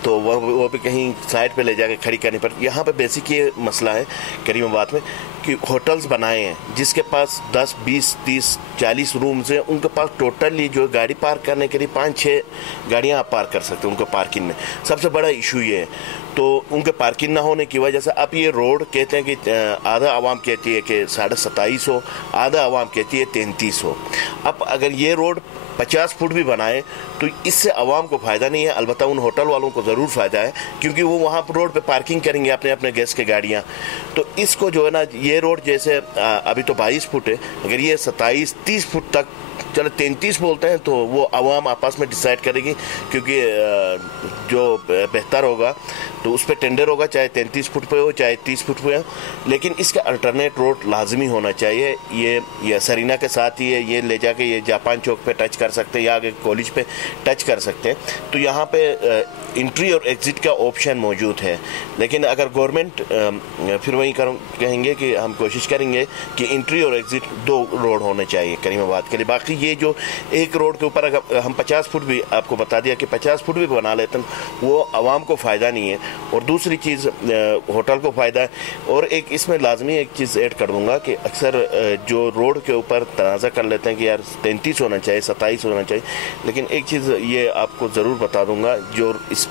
تو وہ بھی کہیں سائڈ پہ لے جا کے کھڑی کرنی پڑتی۔ یہاں پہ بیسک یہ مسئلہ ہے کریم آباد میں کہ ہوٹلز بنائے ہیں جس کے پاس 10 20 30 40 رومز ہیں، ان کے پاس ٹوٹلی جو گاڑی پارک کرنے کے لیے 5-6 گاڑیاں آپ پارک کر سکتے ہیں ان کو پارکنگ میں۔ سب سے بڑا ایشو یہ ہے، تو ان کے پارکنگ نہ ہونے کی وجہ سے اب یہ روڈ کہتے ہیں کہ آدھا عوام کہتی ہے کہ 27.5 ہو، آدھا عوام کہتی ہے 33 ہو۔ اب اگر یہ روڈ 50 فٹ بھی بنائے تو اس سے عوام کو فائدہ نہیں ہے، البتہ ان ہوٹل والوں کو ضرور فائدہ ہے کیونکہ وہ وہاں پر روڈ پہ پارکنگ کریں گے اپنے گیس کے گاڑیاں۔ تو اس کو جو ہے نا یہ روڈ جیسے ابھی تو 22 فٹ ہے، اگر یہ 27-30 فٹ تک چلو 33 بولتے ہیں تو وہ عوام آپس میں ڈیسائیڈ کرے گی، کیونکہ جو بہتر ہوگا تو اس پہ ٹینڈر ہوگا، چاہے 33 فٹ پہ ہو چاہے 30 فٹ پہ ہو، لیکن اس کا الٹرنیٹ روڈ لازمی ہونا چاہیے. یہ سرینا کے ساتھ ہی ہے، یہ لے جا کے یہ جاپان چوک پہ ٹچ کر سکتے ہیں یا آگے کالج پہ ٹچ کر سکتے ہیں. تو یہاں پہ انٹری اور ایگزٹ کا آپشن موجود ہے. لیکن اگر گورنمنٹ پھر وہی کہیں گے کہ ہم کوشش کریں گے کہ انٹری اور ایگزٹ 2 روڈ ہونے چاہیے کریم آباد کے لیے. باقی یہ جو ایک روڈ کے اوپر اگر ہم 50 فٹ بھی آپ کو بتا دیا کہ 50 فٹ بھی بنا لیتے ہیں، وہ عوام کو فائدہ نہیں ہے، اور دوسری چیز ہوٹل کو فائدہ ہے. اور ایک اس میں لازمی ایک چیز ایڈ کر دوں گا کہ اکثر جو روڈ کے اوپر تنازع کر لیتے ہیں کہ یار 33 ہونا چاہیے 27 ہونا چاہیے، لیکن ایک چیز یہ آپ کو ضرور بتا دوں گا جو اس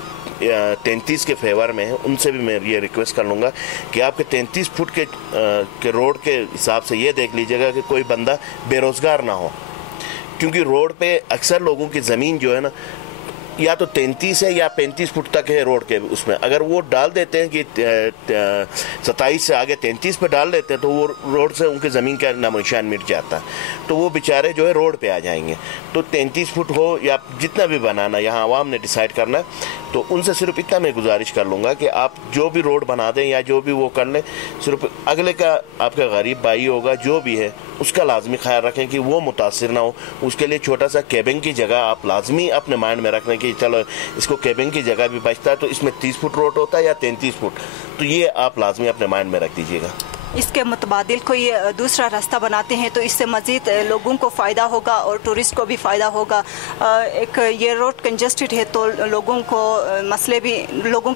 33 کے فیور میں ہیں، ان سے بھی میں یہ ریکویسٹ کر لوں گا کہ آپ کے 33 فٹ کے روڈ کے حساب سے یہ دیکھ لیجیے گا کہ کوئی بندہ بے روزگار نہ ہو، کیونکہ روڈ پہ اکثر لوگوں کی زمین جو ہے نا یا تو 33 ہے یا 35 فٹ تک ہے روڈ کے. اس میں اگر وہ ڈال دیتے ہیں کہ 27 سے آگے 33 پہ ڈال دیتے ہیں تو وہ روڈ سے ان کی زمین کا نام و نشان مٹ جاتا ہے، تو وہ بیچارے جو ہے روڈ پہ آ جائیں گے. تو 33 فٹ ہو یا جتنا بھی بنانا یہاں عوام نے ڈیسائیڈ کرنا ہے. تو ان سے صرف اتنا میں گزارش کر لوں گا کہ آپ جو بھی روڈ بنا دیں یا جو بھی وہ کر لیں، صرف اگلے کا آپ کا غریب بھائی ہوگا جو بھی ہے اس کا لازمی خیال رکھیں کہ وہ متاثر نہ ہو. اس کے لیے چھوٹا سا کیبنگ کی جگہ آپ لازمی اپنے مائنڈ میں رکھیں کہ چلو اس کو کیبنگ کی جگہ بھی بچتا ہے تو اس میں 30 فٹ روڈ ہوتا ہے یا 33 فٹ. تو یہ آپ لازمی اپنے مائنڈ میں رکھ دیجیے گا. اس کے متبادل کوئی دوسرا راستہ بناتے ہیں تو اس سے مزید لوگوں کو فائدہ ہوگا اور ٹورسٹ کو بھی فائدہ ہوگا. ایک یہ روڈ کنجسٹڈ ہے تو لوگوں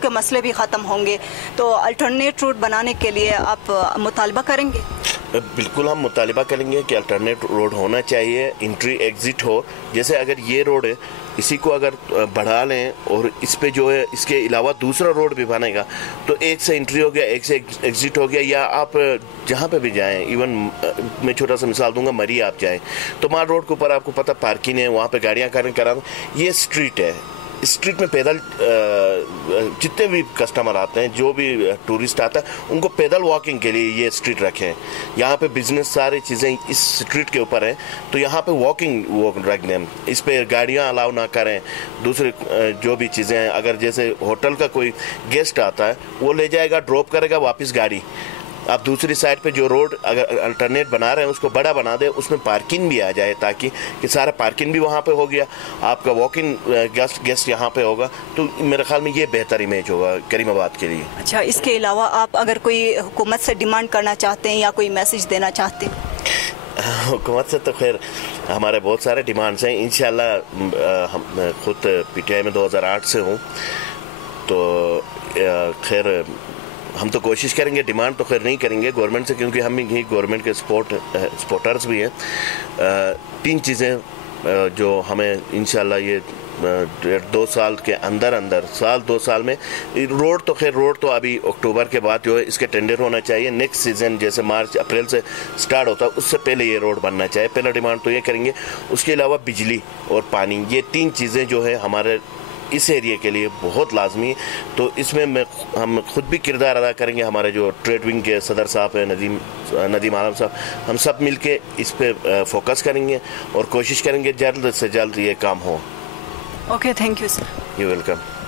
کے مسئلے بھی ختم ہوں گے. تو الٹرنیٹ روڈ بنانے کے لیے آپ مطالبہ کریں گے؟ بالکل ہم مطالبہ کریں گے کہ الٹرنیٹ روڈ ہونا چاہیے، انٹری ایگزٹ ہو. جیسے اگر یہ روڈ ہے اسی کو اگر بڑھا لیں اور اس پہ جو ہے اس کے علاوہ دوسرا روڈ بھی بنے گا تو ایک سے انٹری ہو گیا ایک سے ایگزٹ ہو گیا. یا آپ جہاں پہ بھی جائیں، ایون میں چھوٹا سا مثال دوں گا، مری آپ جائیں تو مال روڈ کے اوپر آپ کو پتہ پارکنگ ہے، وہاں پہ گاڑیاں کرا دیں. یہ اسٹریٹ ہے، اسٹریٹ میں پیدل جتنے بھی کسٹمر آتے ہیں جو بھی ٹورسٹ آتا ہے ان کو پیدل واکنگ کے لیے یہ اسٹریٹ رکھیں. یہاں پہ بزنس ساری چیزیں اس اسٹریٹ کے اوپر ہیں تو یہاں پہ واکنگ وہ رکھ دیں. اس پہ گاڑیاں الاؤ نہ کریں. دوسرے جو بھی چیزیں ہیں، اگر جیسے ہوٹل کا کوئی گیسٹ آتا ہے وہ لے جائے گا ڈراپ کرے گا واپس گاڑی. آپ دوسری سائڈ پہ جو روڈ اگر الٹرنیٹ بنا رہے ہیں اس کو بڑا بنا دیں، اس میں پارکنگ بھی آ جائے تاکہ کہ سارا پارکنگ بھی وہاں پہ ہو گیا، آپ کا واکنگ گیسٹ یہاں پہ ہوگا. تو میرے خیال میں یہ بہتر امیج ہوگا کریم آباد کے لیے. اچھا، اس کے علاوہ آپ اگر کوئی حکومت سے ڈیمانڈ کرنا چاہتے ہیں یا کوئی میسج دینا چاہتے ہیں؟ حکومت سے تو خیر ہمارے بہت سارے ڈیمانڈس ہیں. انشاءاللہ ہم خود پی ٹی آئی میں 2008 سے ہوں تو خیر ہم تو کوشش کریں گے. ڈیمانڈ تو خیر نہیں کریں گے گورنمنٹ سے کیونکہ ہم ہی گورنمنٹ کے سپورٹرز بھی ہیں. 3 چیزیں جو ہمیں انشاءاللہ یہ 1.5-2 سال کے اندر سال 2 سال میں روڈ تو ابھی اکتوبر کے بعد جو ہے اس کے ٹینڈر ہونا چاہیے. نیکسٹ سیزن جیسے مارچ اپریل سے سٹارٹ ہوتا ہے اس سے پہلے یہ روڈ بننا چاہیے. پہلا ڈیمانڈ تو یہ کریں گے. اس کے علاوہ بجلی اور پانی، یہ 3 چیزیں جو ہے ہمارے اس ایریے کے لیے بہت لازمی ہے. تو اس میں ہم خود بھی کردار ادا کریں گے. ہمارے جو ٹریڈ ونگ کے صدر صاحب ہیں ندیم عالم صاحب، ہم سب مل کے اس پہ فوکس کریں گے اور کوشش کریں گے جلد سے جلد یہ کام ہو. Okay, thank you sir. You welcome.